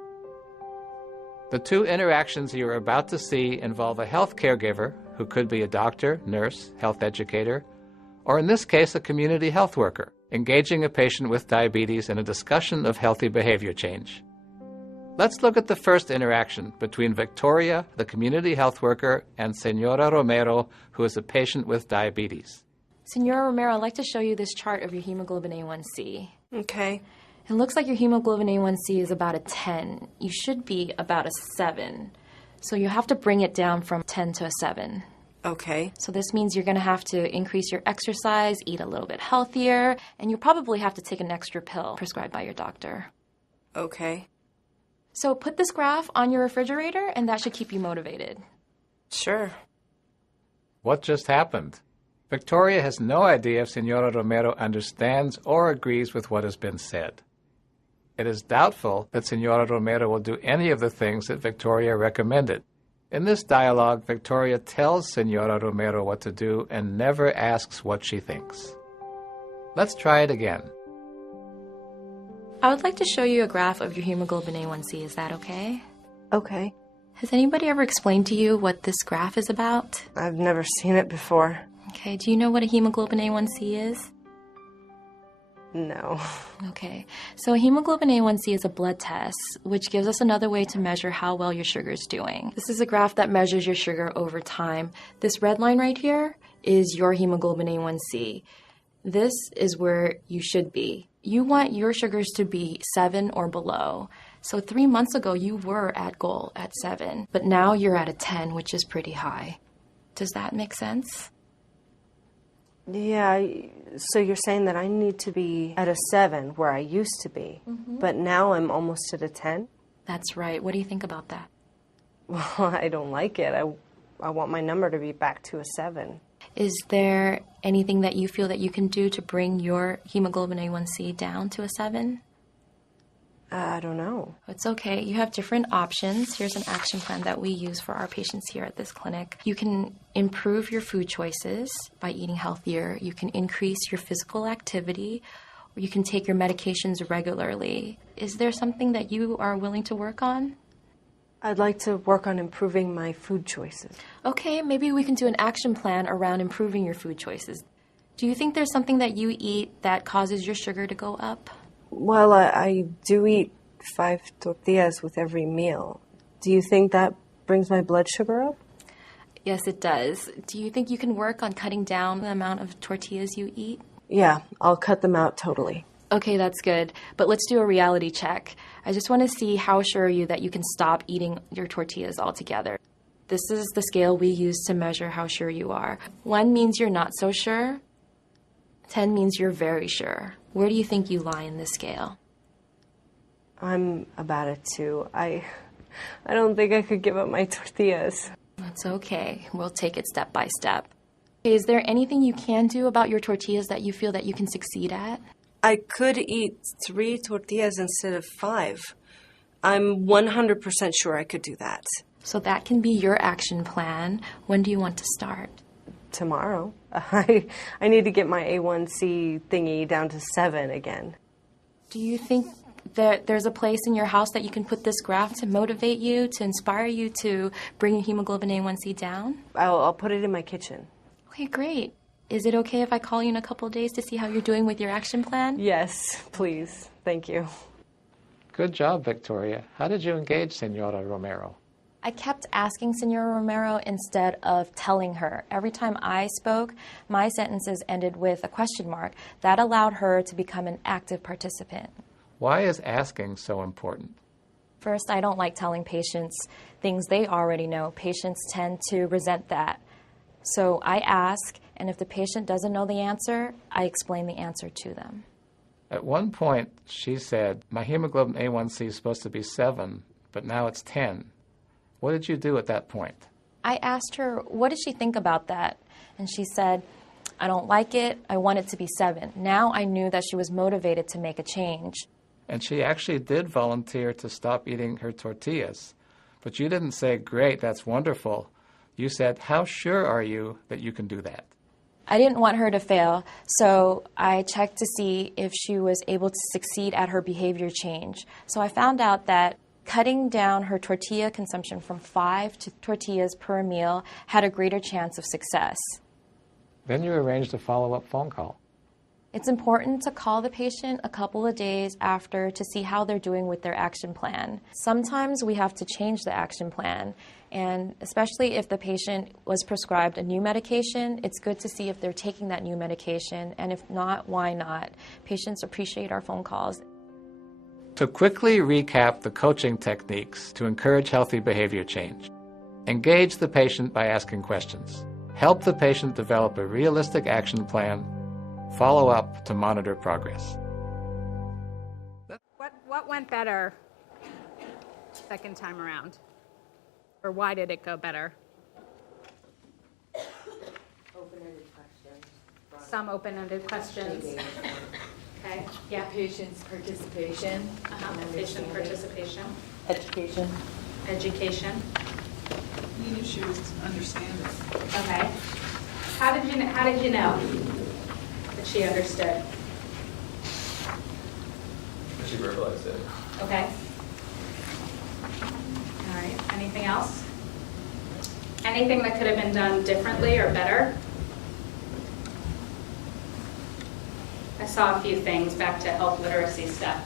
The two interactions you are about to see involve a health caregiver, who could be a doctor, nurse, health educator, or in this case, a community health worker, engaging a patient with diabetes in a discussion of healthy behavior change. Let's look at the first interaction between Victoria, the community health worker, and Senora Romero, who is a patient with diabetes. Senora Romero, I'd like to show you this chart of your hemoglobin A1C. Okay. It looks like your hemoglobin A1C is about a 10. You should be about a 7. So you have to bring it down from 10 to a 7. Okay. So this means you're going to have to increase your exercise, eat a little bit healthier, and you'll probably have to take an extra pill prescribed by your doctor. Okay. So put this graph on your refrigerator, and that should keep you motivated. Sure. What just happened? Victoria has no idea if Senora Romero understands or agrees with what has been said. It is doubtful that Senora Romero will do any of the things that Victoria recommended. In this dialogue, Victoria tells Senora Romero what to do and never asks what she thinks. Let's try it again. I would like to show you a graph of your hemoglobin A1C. Is that okay? Okay. Has anybody ever explained to you what this graph is about? I've never seen it before. Okay, do you know what a hemoglobin A1C is? No. Okay, so a hemoglobin A1C is a blood test, which gives us another way to measure how well your sugar is doing. This is a graph that measures your sugar over time. This red line right here is your hemoglobin A1C. This is where you should be. You want your sugars to be 7 or below. So 3 months ago, you were at goal at 7, but now you're at a 10, which is pretty high. Does that make sense? Yeah, so you're saying that I need to be at a 7 where I used to be, but now I'm almost at a 10? That's right. What do you think about that? Well, I don't like it. I want my number to be back to a 7. Is there anything that you feel that you can do to bring your hemoglobin A1C down to a 7? I don't know. It's okay. You have different options. Here's an action plan that we use for our patients here at this clinic. You can improve your food choices by eating healthier. You can increase your physical activity, or you can take your medications regularly. Is there something that you are willing to work on? I'd like to work on improving my food choices. Okay, maybe we can do an action plan around improving your food choices. Do you think there's something that you eat that causes your sugar to go up? Well, I do eat 5 tortillas with every meal. Do you think that brings my blood sugar up? Yes, it does. Do you think you can work on cutting down the amount of tortillas you eat? Yeah, I'll cut them out totally. Okay, that's good. But let's do a reality check. I just want to see how sure are you that you can stop eating your tortillas altogether. This is the scale we use to measure how sure you are. 1 means you're not so sure. 10 means you're very sure. Where do you think you lie in this scale? I'm about a 2. I don't think I could give up my tortillas. That's okay. We'll take it step by step. Okay, is there anything you can do about your tortillas that you feel that you can succeed at? I could eat 3 tortillas instead of 5. I'm 100% sure I could do that. So that can be your action plan. When do you want to start? Tomorrow. I need to get my A1C thingy down to 7 again. Do you think that there's a place in your house that you can put this graph to motivate you, to inspire you to bring your hemoglobin A1C down? I'll put it in my kitchen. Okay, great. Is it okay if I call you in a couple of days to see how you're doing with your action plan? Yes, please. Thank you. Good job, Victoria. How did you engage Senora Romero? I kept asking Senora Romero instead of telling her. Every time I spoke, my sentences ended with a question mark. That allowed her to become an active participant. Why is asking so important? First, I don't like telling patients things they already know. Patients tend to resent that. So I ask, and if the patient doesn't know the answer, I explain the answer to them. At one point, she said, my hemoglobin A1C is supposed to be 7, but now it's 10. What did you do at that point? I asked her, what does she think about that? And she said, I don't like it. I want it to be 7. Now I knew that she was motivated to make a change. And she actually did volunteer to stop eating her tortillas. But you didn't say, great, that's wonderful. You said, how sure are you that you can do that? I didn't want her to fail, so I checked to see if she was able to succeed at her behavior change. So I found out that Cutting down her tortilla consumption from 5 tortillas per meal had a greater chance of success. Then you arranged a follow-up phone call. It's important to call the patient a couple of days after to see how they're doing with their action plan. Sometimes we have to change the action plan, and especially if the patient was prescribed a new medication, it's good to see if they're taking that new medication, and if not, why not? Patients appreciate our phone calls. To quickly recap the coaching techniques to encourage healthy behavior change, engage the patient by asking questions. Help the patient develop a realistic action plan. Follow up to monitor progress. What went better second time around? Or why did it go better? Open-ended questions. Some open-ended questions. Okay, yeah. Patient's participation. Patient participation. Education. Education. Needed she was understanding. Okay. How did you know that she understood? She verbalized it. Okay. All right. Anything else? Anything that could have been done differently or better? I saw a few things back to health literacy stuff.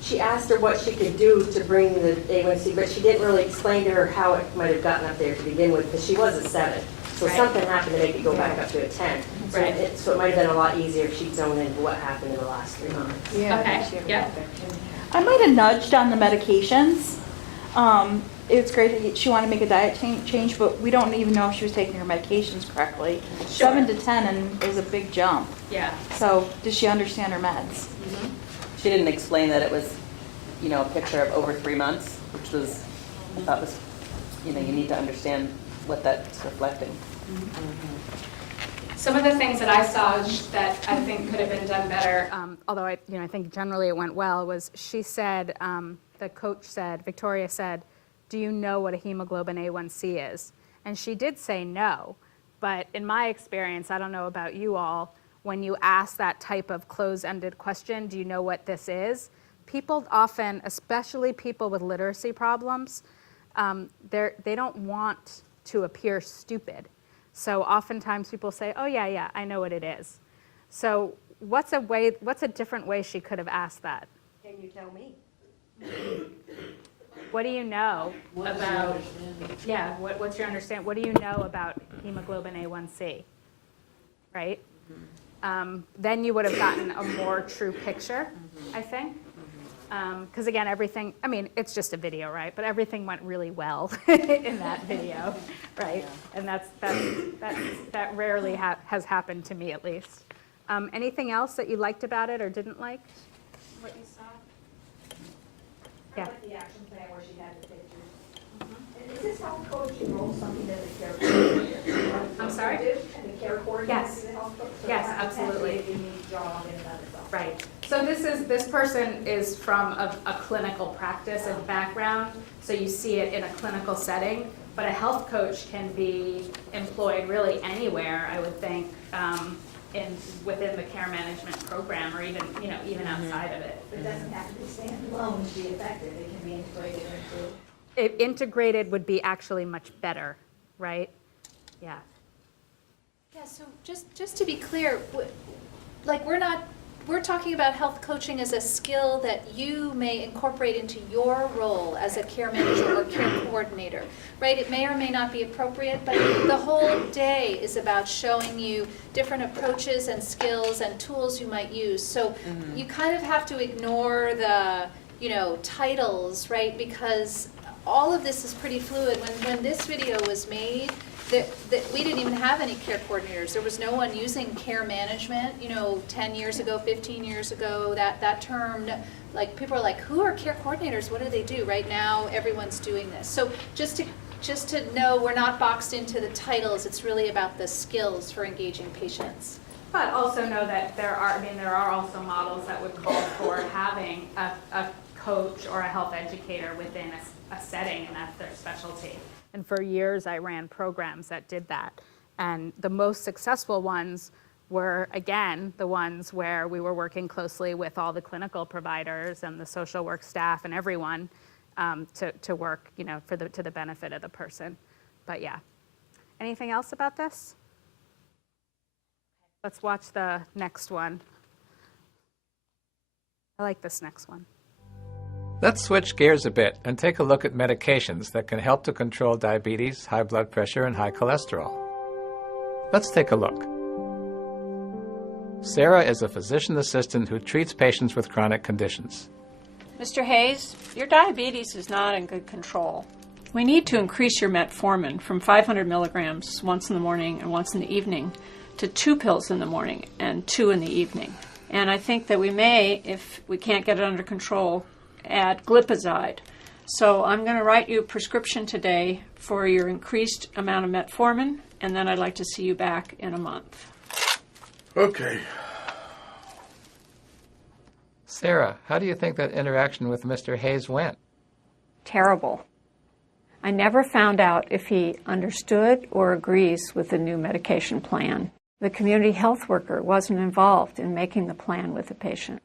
She asked her what she could do to bring the A1C, but she didn't really explain to her how it might have gotten up there to begin with, because she was a 7. So Right. something happened to make it go back up to a 10. So Right. so it might have been a lot easier if she'd zoned into what happened in the last 3 months. Yeah. Okay, yep. I might have nudged on the medications. It's great that she wanted to make a diet change, but we don't even know if she was taking her medications correctly. Sure. 7 to 10 is a big jump. Yeah. So does she understand her meds? She didn't explain that it was, you know, a picture of over 3 months, which was, I thought was, you know, you need to understand what that's reflecting. Some of the things that I saw that I think could have been done better, although I think generally it went well, was she said, the coach said, Victoria said, "Do you know what a hemoglobin A1C is?" And she did say no, but in my experience, I don't know about you all, when you ask that type of close-ended question, do you know what this is? People often, especially people with literacy problems, they don't want to appear stupid. So oftentimes people say, "Oh yeah, I know what it is." So what's a different way she could have asked that? Can you tell me? What do you know about, what's your understanding? What do you know about hemoglobin A1C, right? Then you would have gotten a more true picture, I think. Because again, everything, I mean, it's just a video, right? But everything went really well in that video, right? And that rarely has happened to me, at least. Anything else that you liked about it or didn't like? What you saw? I like the action plan where she had the pictures. And is this health coach enroll something that the care coordinator? I'm sorry? And the care coordinator Yes. is the health coach? So Yes, that's a absolutely. template, unique job in and of itself. Right. So this person is from a clinical practice and background, so you see it in a clinical setting, but a health coach can be employed really anywhere, I would think, within the care management program or even outside of it. It doesn't have to be standalone to be effective, it can be integrated into. Integrated would be actually much better, right? Yeah. Yeah, so just to be clear, we're talking about health coaching as a skill that you may incorporate into your role as a care manager or care coordinator, right? It may or may not be appropriate, but the whole day is about showing you different approaches and skills and tools you might use. So you kind of have to ignore the, titles, right? Because all of this is pretty fluid. When this video was made, we didn't even have any care coordinators. There was no one using care management, 10 years ago, 15 years ago, that term, like people are like, who are care coordinators? What do they do? Right now, everyone's doing this. So just to know we're not boxed into the titles, it's really about the skills for engaging patients. But also know that there are also models that would call for having a coach or a health educator within a setting, and that's their specialty. And for years, I ran programs that did that. And the most successful ones were, again, the ones where we were working closely with all the clinical providers and the social work staff and everyone to work, to the benefit of the person. But yeah. Anything else about this? Let's watch the next one. I like this next one. Let's switch gears a bit and take a look at medications that can help to control diabetes, high blood pressure, and high cholesterol. Let's take a look. Sarah is a physician assistant who treats patients with chronic conditions. Mr. Hayes, your diabetes is not in good control. We need to increase your metformin from 500 milligrams once in the morning and once in the evening to 2 pills in the morning and 2 in the evening. And I think that we may, if we can't get it under control, add glipizide. So I'm going to write you a prescription today for your increased amount of metformin, and then I'd like to see you back in a month. Okay. Sarah, how do you think that interaction with Mr. Hayes went? Terrible. I never found out if he understood or agrees with the new medication plan. The community health worker wasn't involved in making the plan with the patient.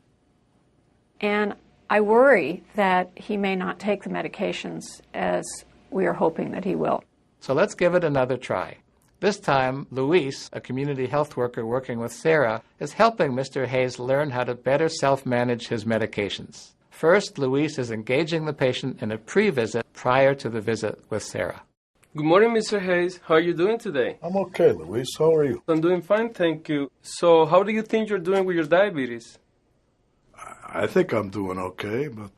And I worry that he may not take the medications as we are hoping that he will. So let's give it another try. This time, Luis, a community health worker working with Sarah, is helping Mr. Hayes learn how to better self-manage his medications. First, Luis is engaging the patient in a pre-visit prior to the visit with Sarah. Good morning, Mr. Hayes. How are you doing today? I'm okay, Luis. How are you? I'm doing fine, thank you. So, how do you think you're doing with your diabetes? I think I'm doing okay, but,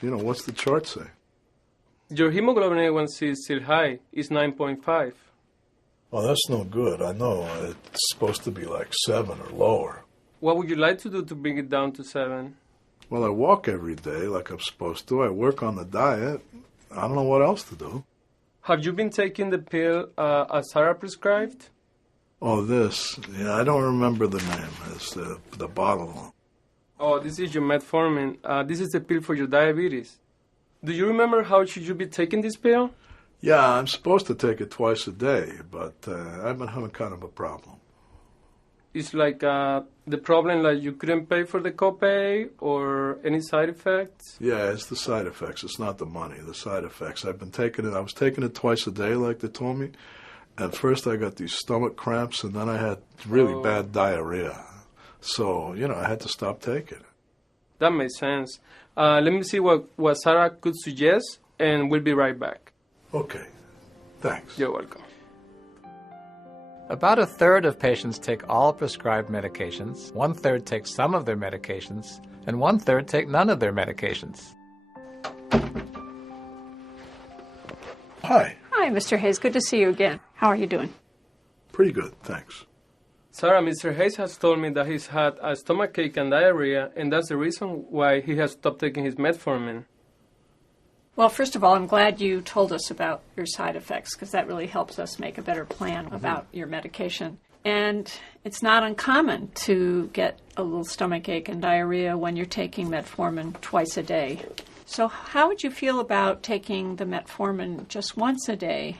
what's the chart say? Your hemoglobin A1C is still high. It's 9.5. Well, that's no good. I know. It's supposed to be like 7 or lower. What would you like to do to bring it down to 7? Well, I walk every day like I'm supposed to. I work on the diet. I don't know what else to do. Have you been taking the pill as Sarah prescribed? Oh, this. Yeah, I don't remember the name. It's the bottle. Oh, this is your metformin. This is the pill for your diabetes. Do you remember how should you be taking this pill? Yeah, I'm supposed to take it twice a day, but I've been having kind of a problem. It's like the problem, like you couldn't pay for the copay or any side effects? Yeah, it's the side effects. It's not the money, the side effects. I've been taking it. I was taking it twice a day, like they told me. At first, I got these stomach cramps, and then I had really bad diarrhea. So, I had to stop taking it. That makes sense. Let me see what Sarah could suggest, and we'll be right back. Okay. Thanks. You're welcome. About a third of patients take all prescribed medications, 1/3 take some of their medications, and 1/3 take none of their medications. Hi. Hi, Mr. Hayes. Good to see you again. How are you doing? Pretty good, thanks. Sarah, Mr. Hayes has told me that he's had a stomachache and diarrhea, and that's the reason why he has stopped taking his metformin. Well, first of all, I'm glad you told us about your side effects because that really helps us make a better plan about your medication. And it's not uncommon to get a little stomachache and diarrhea when you're taking metformin twice a day. So how would you feel about taking the metformin just once a day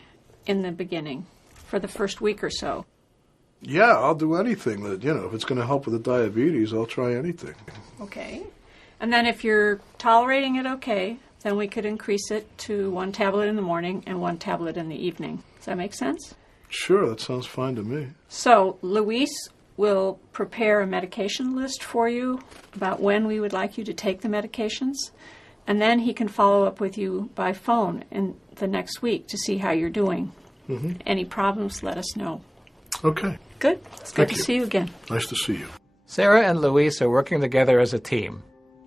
in the beginning for the first week or so? Yeah, I'll do anything that, if it's going to help with the diabetes, I'll try anything. Okay. And then if you're tolerating it okay, then we could increase it to 1 tablet in the morning and 1 tablet in the evening. Does that make sense? Sure, that sounds fine to me. So Luis will prepare a medication list for you about when we would like you to take the medications, and then he can follow up with you by phone in the next week to see how you're doing. Mm-hmm. Any problems, let us know. Okay. Good. It's good to see you again. Nice to see you. Sarah and Luis are working together as a team.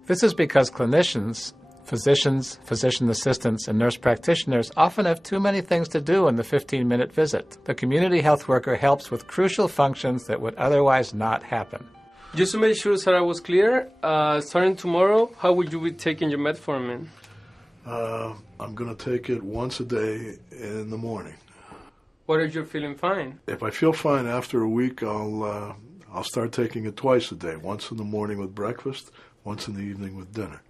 This is because clinicians, physicians, physician assistants, and nurse practitioners often have too many things to do in the 15-minute visit. The community health worker helps with crucial functions that would otherwise not happen. Just to make sure Sarah was clear, starting tomorrow, how would you be taking your metformin? I'm going to take it once a day in the morning. What if you're feeling fine? If I feel fine after a week, I'll start taking it twice a day. Once in the morning with breakfast, once in the evening with dinner.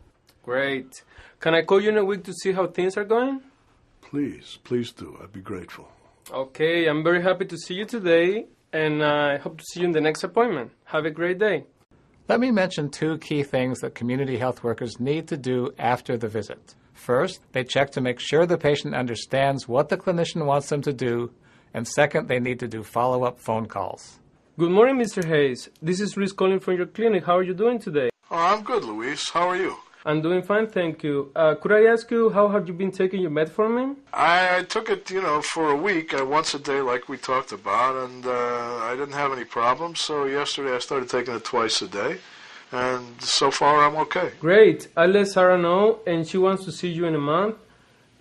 Great. Can I call you in a week to see how things are going? Please do. I'd be grateful. Okay, I'm very happy to see you today. And I hope to see you in the next appointment. Have a great day. Let me mention 2 key things that community health workers need to do after the visit. First, they check to make sure the patient understands what the clinician wants them to do, and second, they need to do follow-up phone calls. Good morning, Mr. Hayes. This is Luis calling from your clinic. How are you doing today? Oh, I'm good, Luis. How are you? I'm doing fine, thank you. Could I ask you, how have you been taking your metformin? I took it, for a week, once a day like we talked about, and I didn't have any problems. So yesterday I started taking it twice a day, and so far I'm okay. Great. I'll let Sarah know, and she wants to see you in a month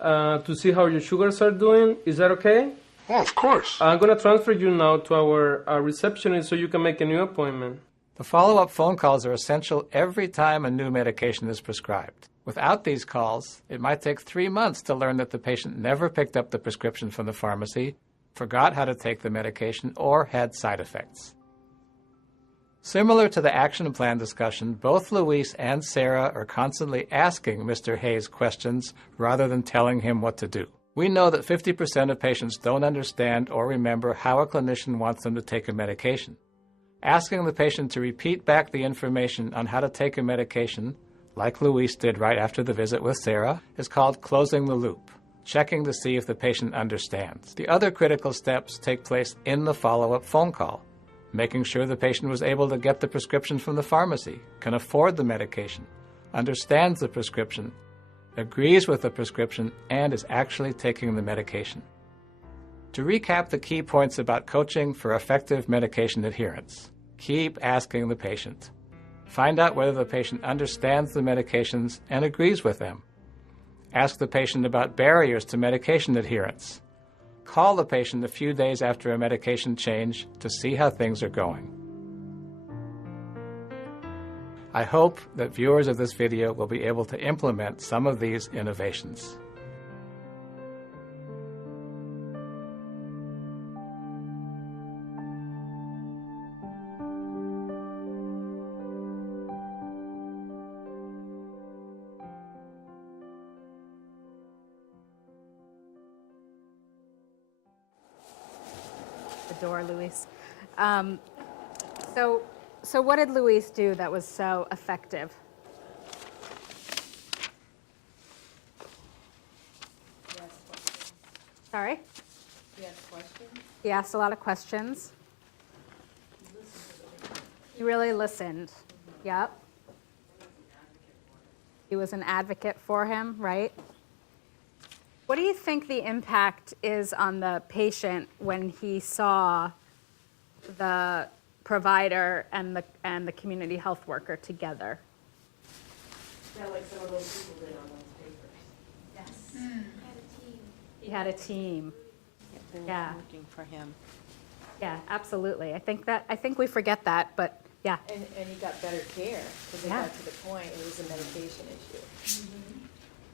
to see how your sugars are doing. Is that okay? Oh, of course. I'm going to transfer you now to our receptionist so you can make a new appointment. The follow-up phone calls are essential every time a new medication is prescribed. Without these calls, it might take 3 months to learn that the patient never picked up the prescription from the pharmacy, forgot how to take the medication, or had side effects. Similar to the action plan discussion, both Luis and Sarah are constantly asking Mr. Hayes questions rather than telling him what to do. We know that 50% of patients don't understand or remember how a clinician wants them to take a medication. Asking the patient to repeat back the information on how to take a medication, like Luis did right after the visit with Sarah, is called closing the loop, checking to see if the patient understands. The other critical steps take place in the follow-up phone call, making sure the patient was able to get the prescription from the pharmacy, can afford the medication, understands the prescription, agrees with the prescription, and is actually taking the medication. To recap the key points about coaching for effective medication adherence, keep asking the patient. Find out whether the patient understands the medications and agrees with them. Ask the patient about barriers to medication adherence. Call the patient a few days after a medication change to see how things are going. I hope that viewers of this video will be able to implement some of these innovations. Adore Luis. So what did Luis do that was so effective? Sorry? He asked questions. He asked a lot of questions. He really listened. Yep. He was an advocate for him, right? What do you think the impact is on the patient when he saw the provider and the community health worker together? Yeah, like some of those people did on those papers. Yes. He had a team. Yeah. Working for him. Yeah, absolutely. I think we forget that, but yeah. And he got better care, because it Yeah. got to the point, it was a medication issue.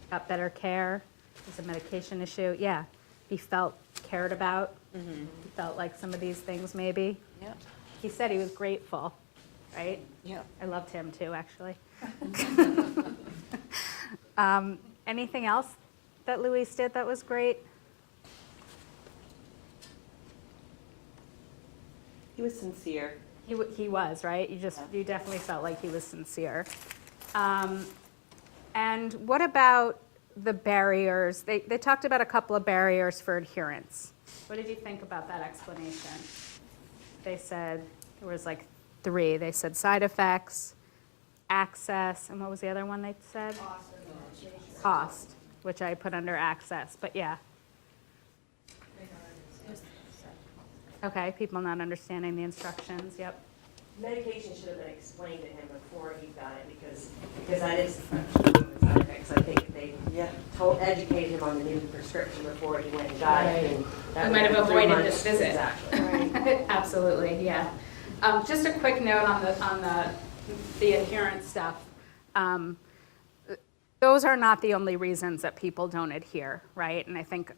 Got better care. It was a medication issue. Yeah. He felt cared about. He felt like some of these things maybe. Yep. He said he was grateful, right? Yep. I loved him too, actually. Anything else that Luis did that was great? He was sincere. He was, right? You definitely felt like he was sincere. And what about the barriers? They talked about a couple of barriers for adherence. What did you think about that explanation? They said there was like 3. They said side effects, access, and what was the other one they said? Cost, which I put under access, but yeah. Okay, people not understanding the instructions, yep. Medication should have been explained to him before he got it, because I didn't side effects. I think they educated him on the new prescription before he went and got it. and that We might have would 3 avoided months. this visit. Exactly. Absolutely, yeah. Just a quick note on the adherence stuff. Those are not the only reasons that people don't adhere, right? And I think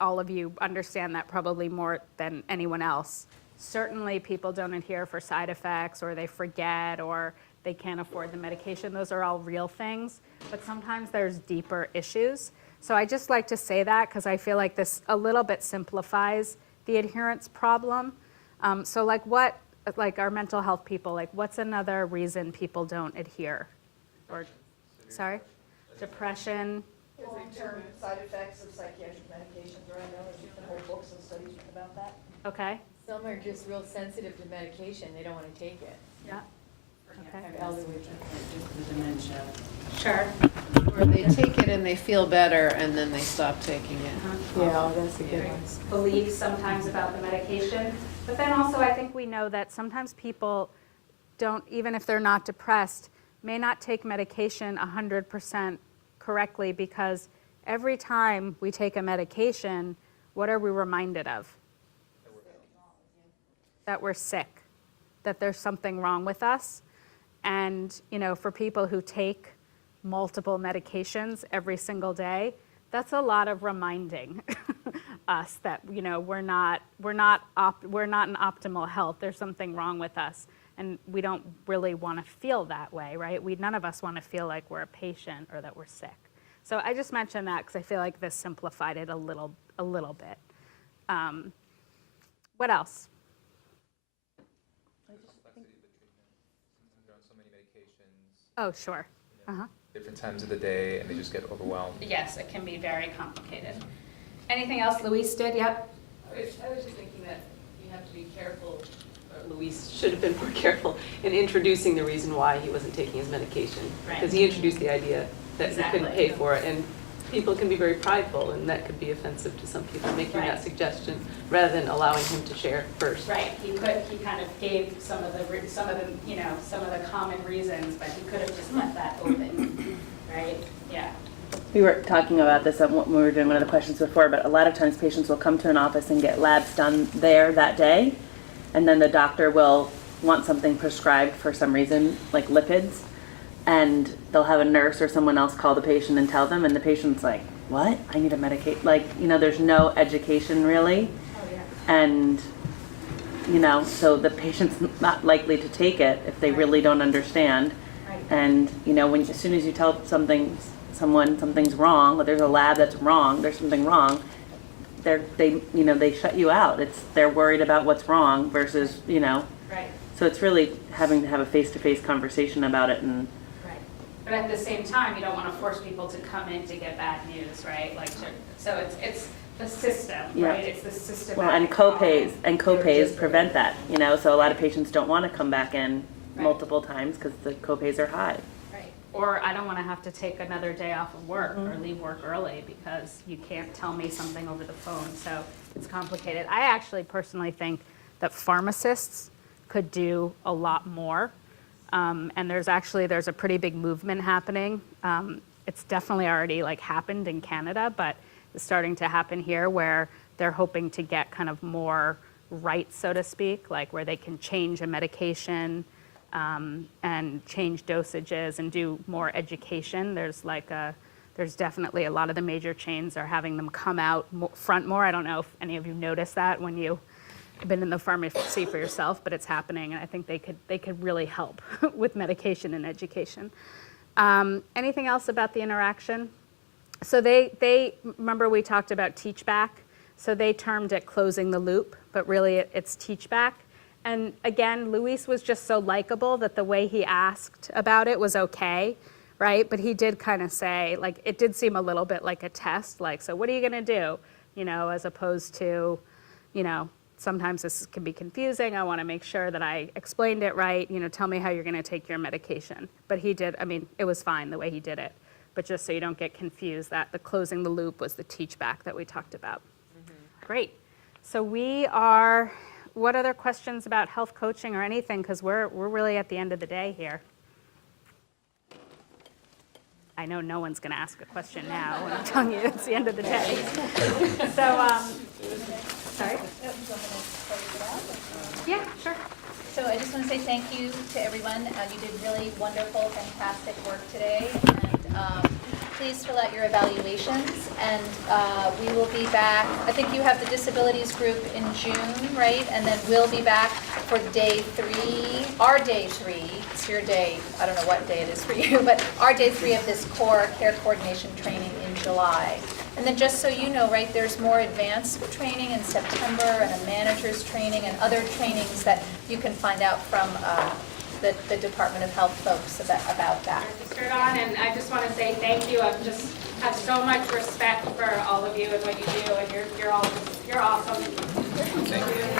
all of you understand that probably more than anyone else. Certainly people don't adhere for side effects, or they forget, or they can't afford the medication. Those are all real things, but sometimes there's deeper issues. So I just like to say that because I feel like this a little bit simplifies the adherence problem. So like our mental health people, like what's another reason people don't adhere? Or, sorry? Depression. Long-term side effects of psychiatric medications right now. There's been whole books and studies about that. Okay. Some are just real sensitive to medication, they don't wanna take it. Yeah. Okay. Elderly people. Dementia. Sure. Or they take it and they feel better and then they stop taking it. Yeah, that's a good one. Beliefs sometimes about the medication. But then also I think we know that sometimes people don't, even if they're not depressed, may not take medication 100% correctly, because every time we take a medication, what are we reminded of? That we're sick, that there's something wrong with us. And, you know, for people who take multiple medications every single day, that's a lot of reminding us that, you know, we're not in optimal health. There's something wrong with us, and we don't really want to feel that way, right? None of us want to feel like we're a patient or that we're sick. So I just mentioned that because I feel like this simplified it a little bit. What else? Oh, sure. Different times of the day, and they just get overwhelmed. Yes, it can be very complicated. Anything else Luis did? Yep. I was just thinking that you have to be careful, or Luis should have been more careful in introducing the reason why he wasn't taking his medication. Right. Because he introduced the idea that Exactly. he couldn't pay for it, and people can be very prideful, and that could be offensive to some people, making Right. that suggestion rather than allowing him to share first. Right. He kind of gave some of the common reasons, but he could have just left that open, right? Yeah. We were talking about this when we were doing one of the questions before, but a lot of times patients will come to an office and get labs done there that day, and then the doctor will want something prescribed for some reason, like lipids, and they'll have a nurse or someone else call the patient and tell them, and the patient's like, what? I need to medicate? Like, you know, there's no education really. Oh, yeah. And, you know, so the patient's not likely to take it if they really don't understand. Right. And, you know, as soon as you tell someone something's wrong, or there's a lab that's wrong, there's something wrong, they shut you out. They're worried about what's wrong versus, you know. Right. So it's really having to have a face-to-face conversation about it. And Right. But at the same time, you don't want to force people to come in to get bad news, right? So it's the system, Yeah. right? It's the system. well, and copays prevent that, you know. So a lot of patients don't want to come back in multiple times because the copays are high. Right. Or I don't want to have to take another day off of work or leave work early because you can't tell me something over the phone. So it's complicated. I actually personally think that pharmacists could do a lot more. And there's a pretty big movement happening. It's definitely already happened in Canada, but it's starting to happen here where they're hoping to get kind of more rights, so to speak, like where they can change a medication and change dosages and do more education. There's definitely a lot of the major chains are having them come out front more. I don't know if any of you noticed that when you been in the pharmacy for yourself, but it's happening, and I think they could really help with medication and education. Anything else about the interaction? So they remember we talked about teach back. So they termed it closing the loop, but really it's teach back. And again, Luis was just so likable that the way he asked about it was okay, right? But he did kind of say, it did seem a little bit like a test, so what are you gonna do? As opposed to, sometimes this can be confusing. I want to make sure that I explained it right. Tell me how you're going to take your medication. But he did, it was fine the way he did it. But just so you don't get confused, that the closing the loop was the teach back that we talked about. Great. So what other questions about health coaching or anything? Because we're really at the end of the day here. I know no one's going to ask a question now when I'm telling you it's the end of the day. So, sorry? Yeah, sure. So I just want to say thank you to everyone. You did really wonderful, fantastic work today. And please fill out your evaluations, and we will be back. I think you have the disabilities group in June, right? And then we'll be back for day 3, our day 3. It's your day, I don't know what day it is for you, but our day 3 of this core care coordination training in July. And then just so you know, right, there's more advanced training in September and a manager's training and other trainings that you can find out from the Department of Health folks about that. Registered on, and I just want to say thank you. I just have so much respect for all of you and what you do, and you're awesome. Thank you.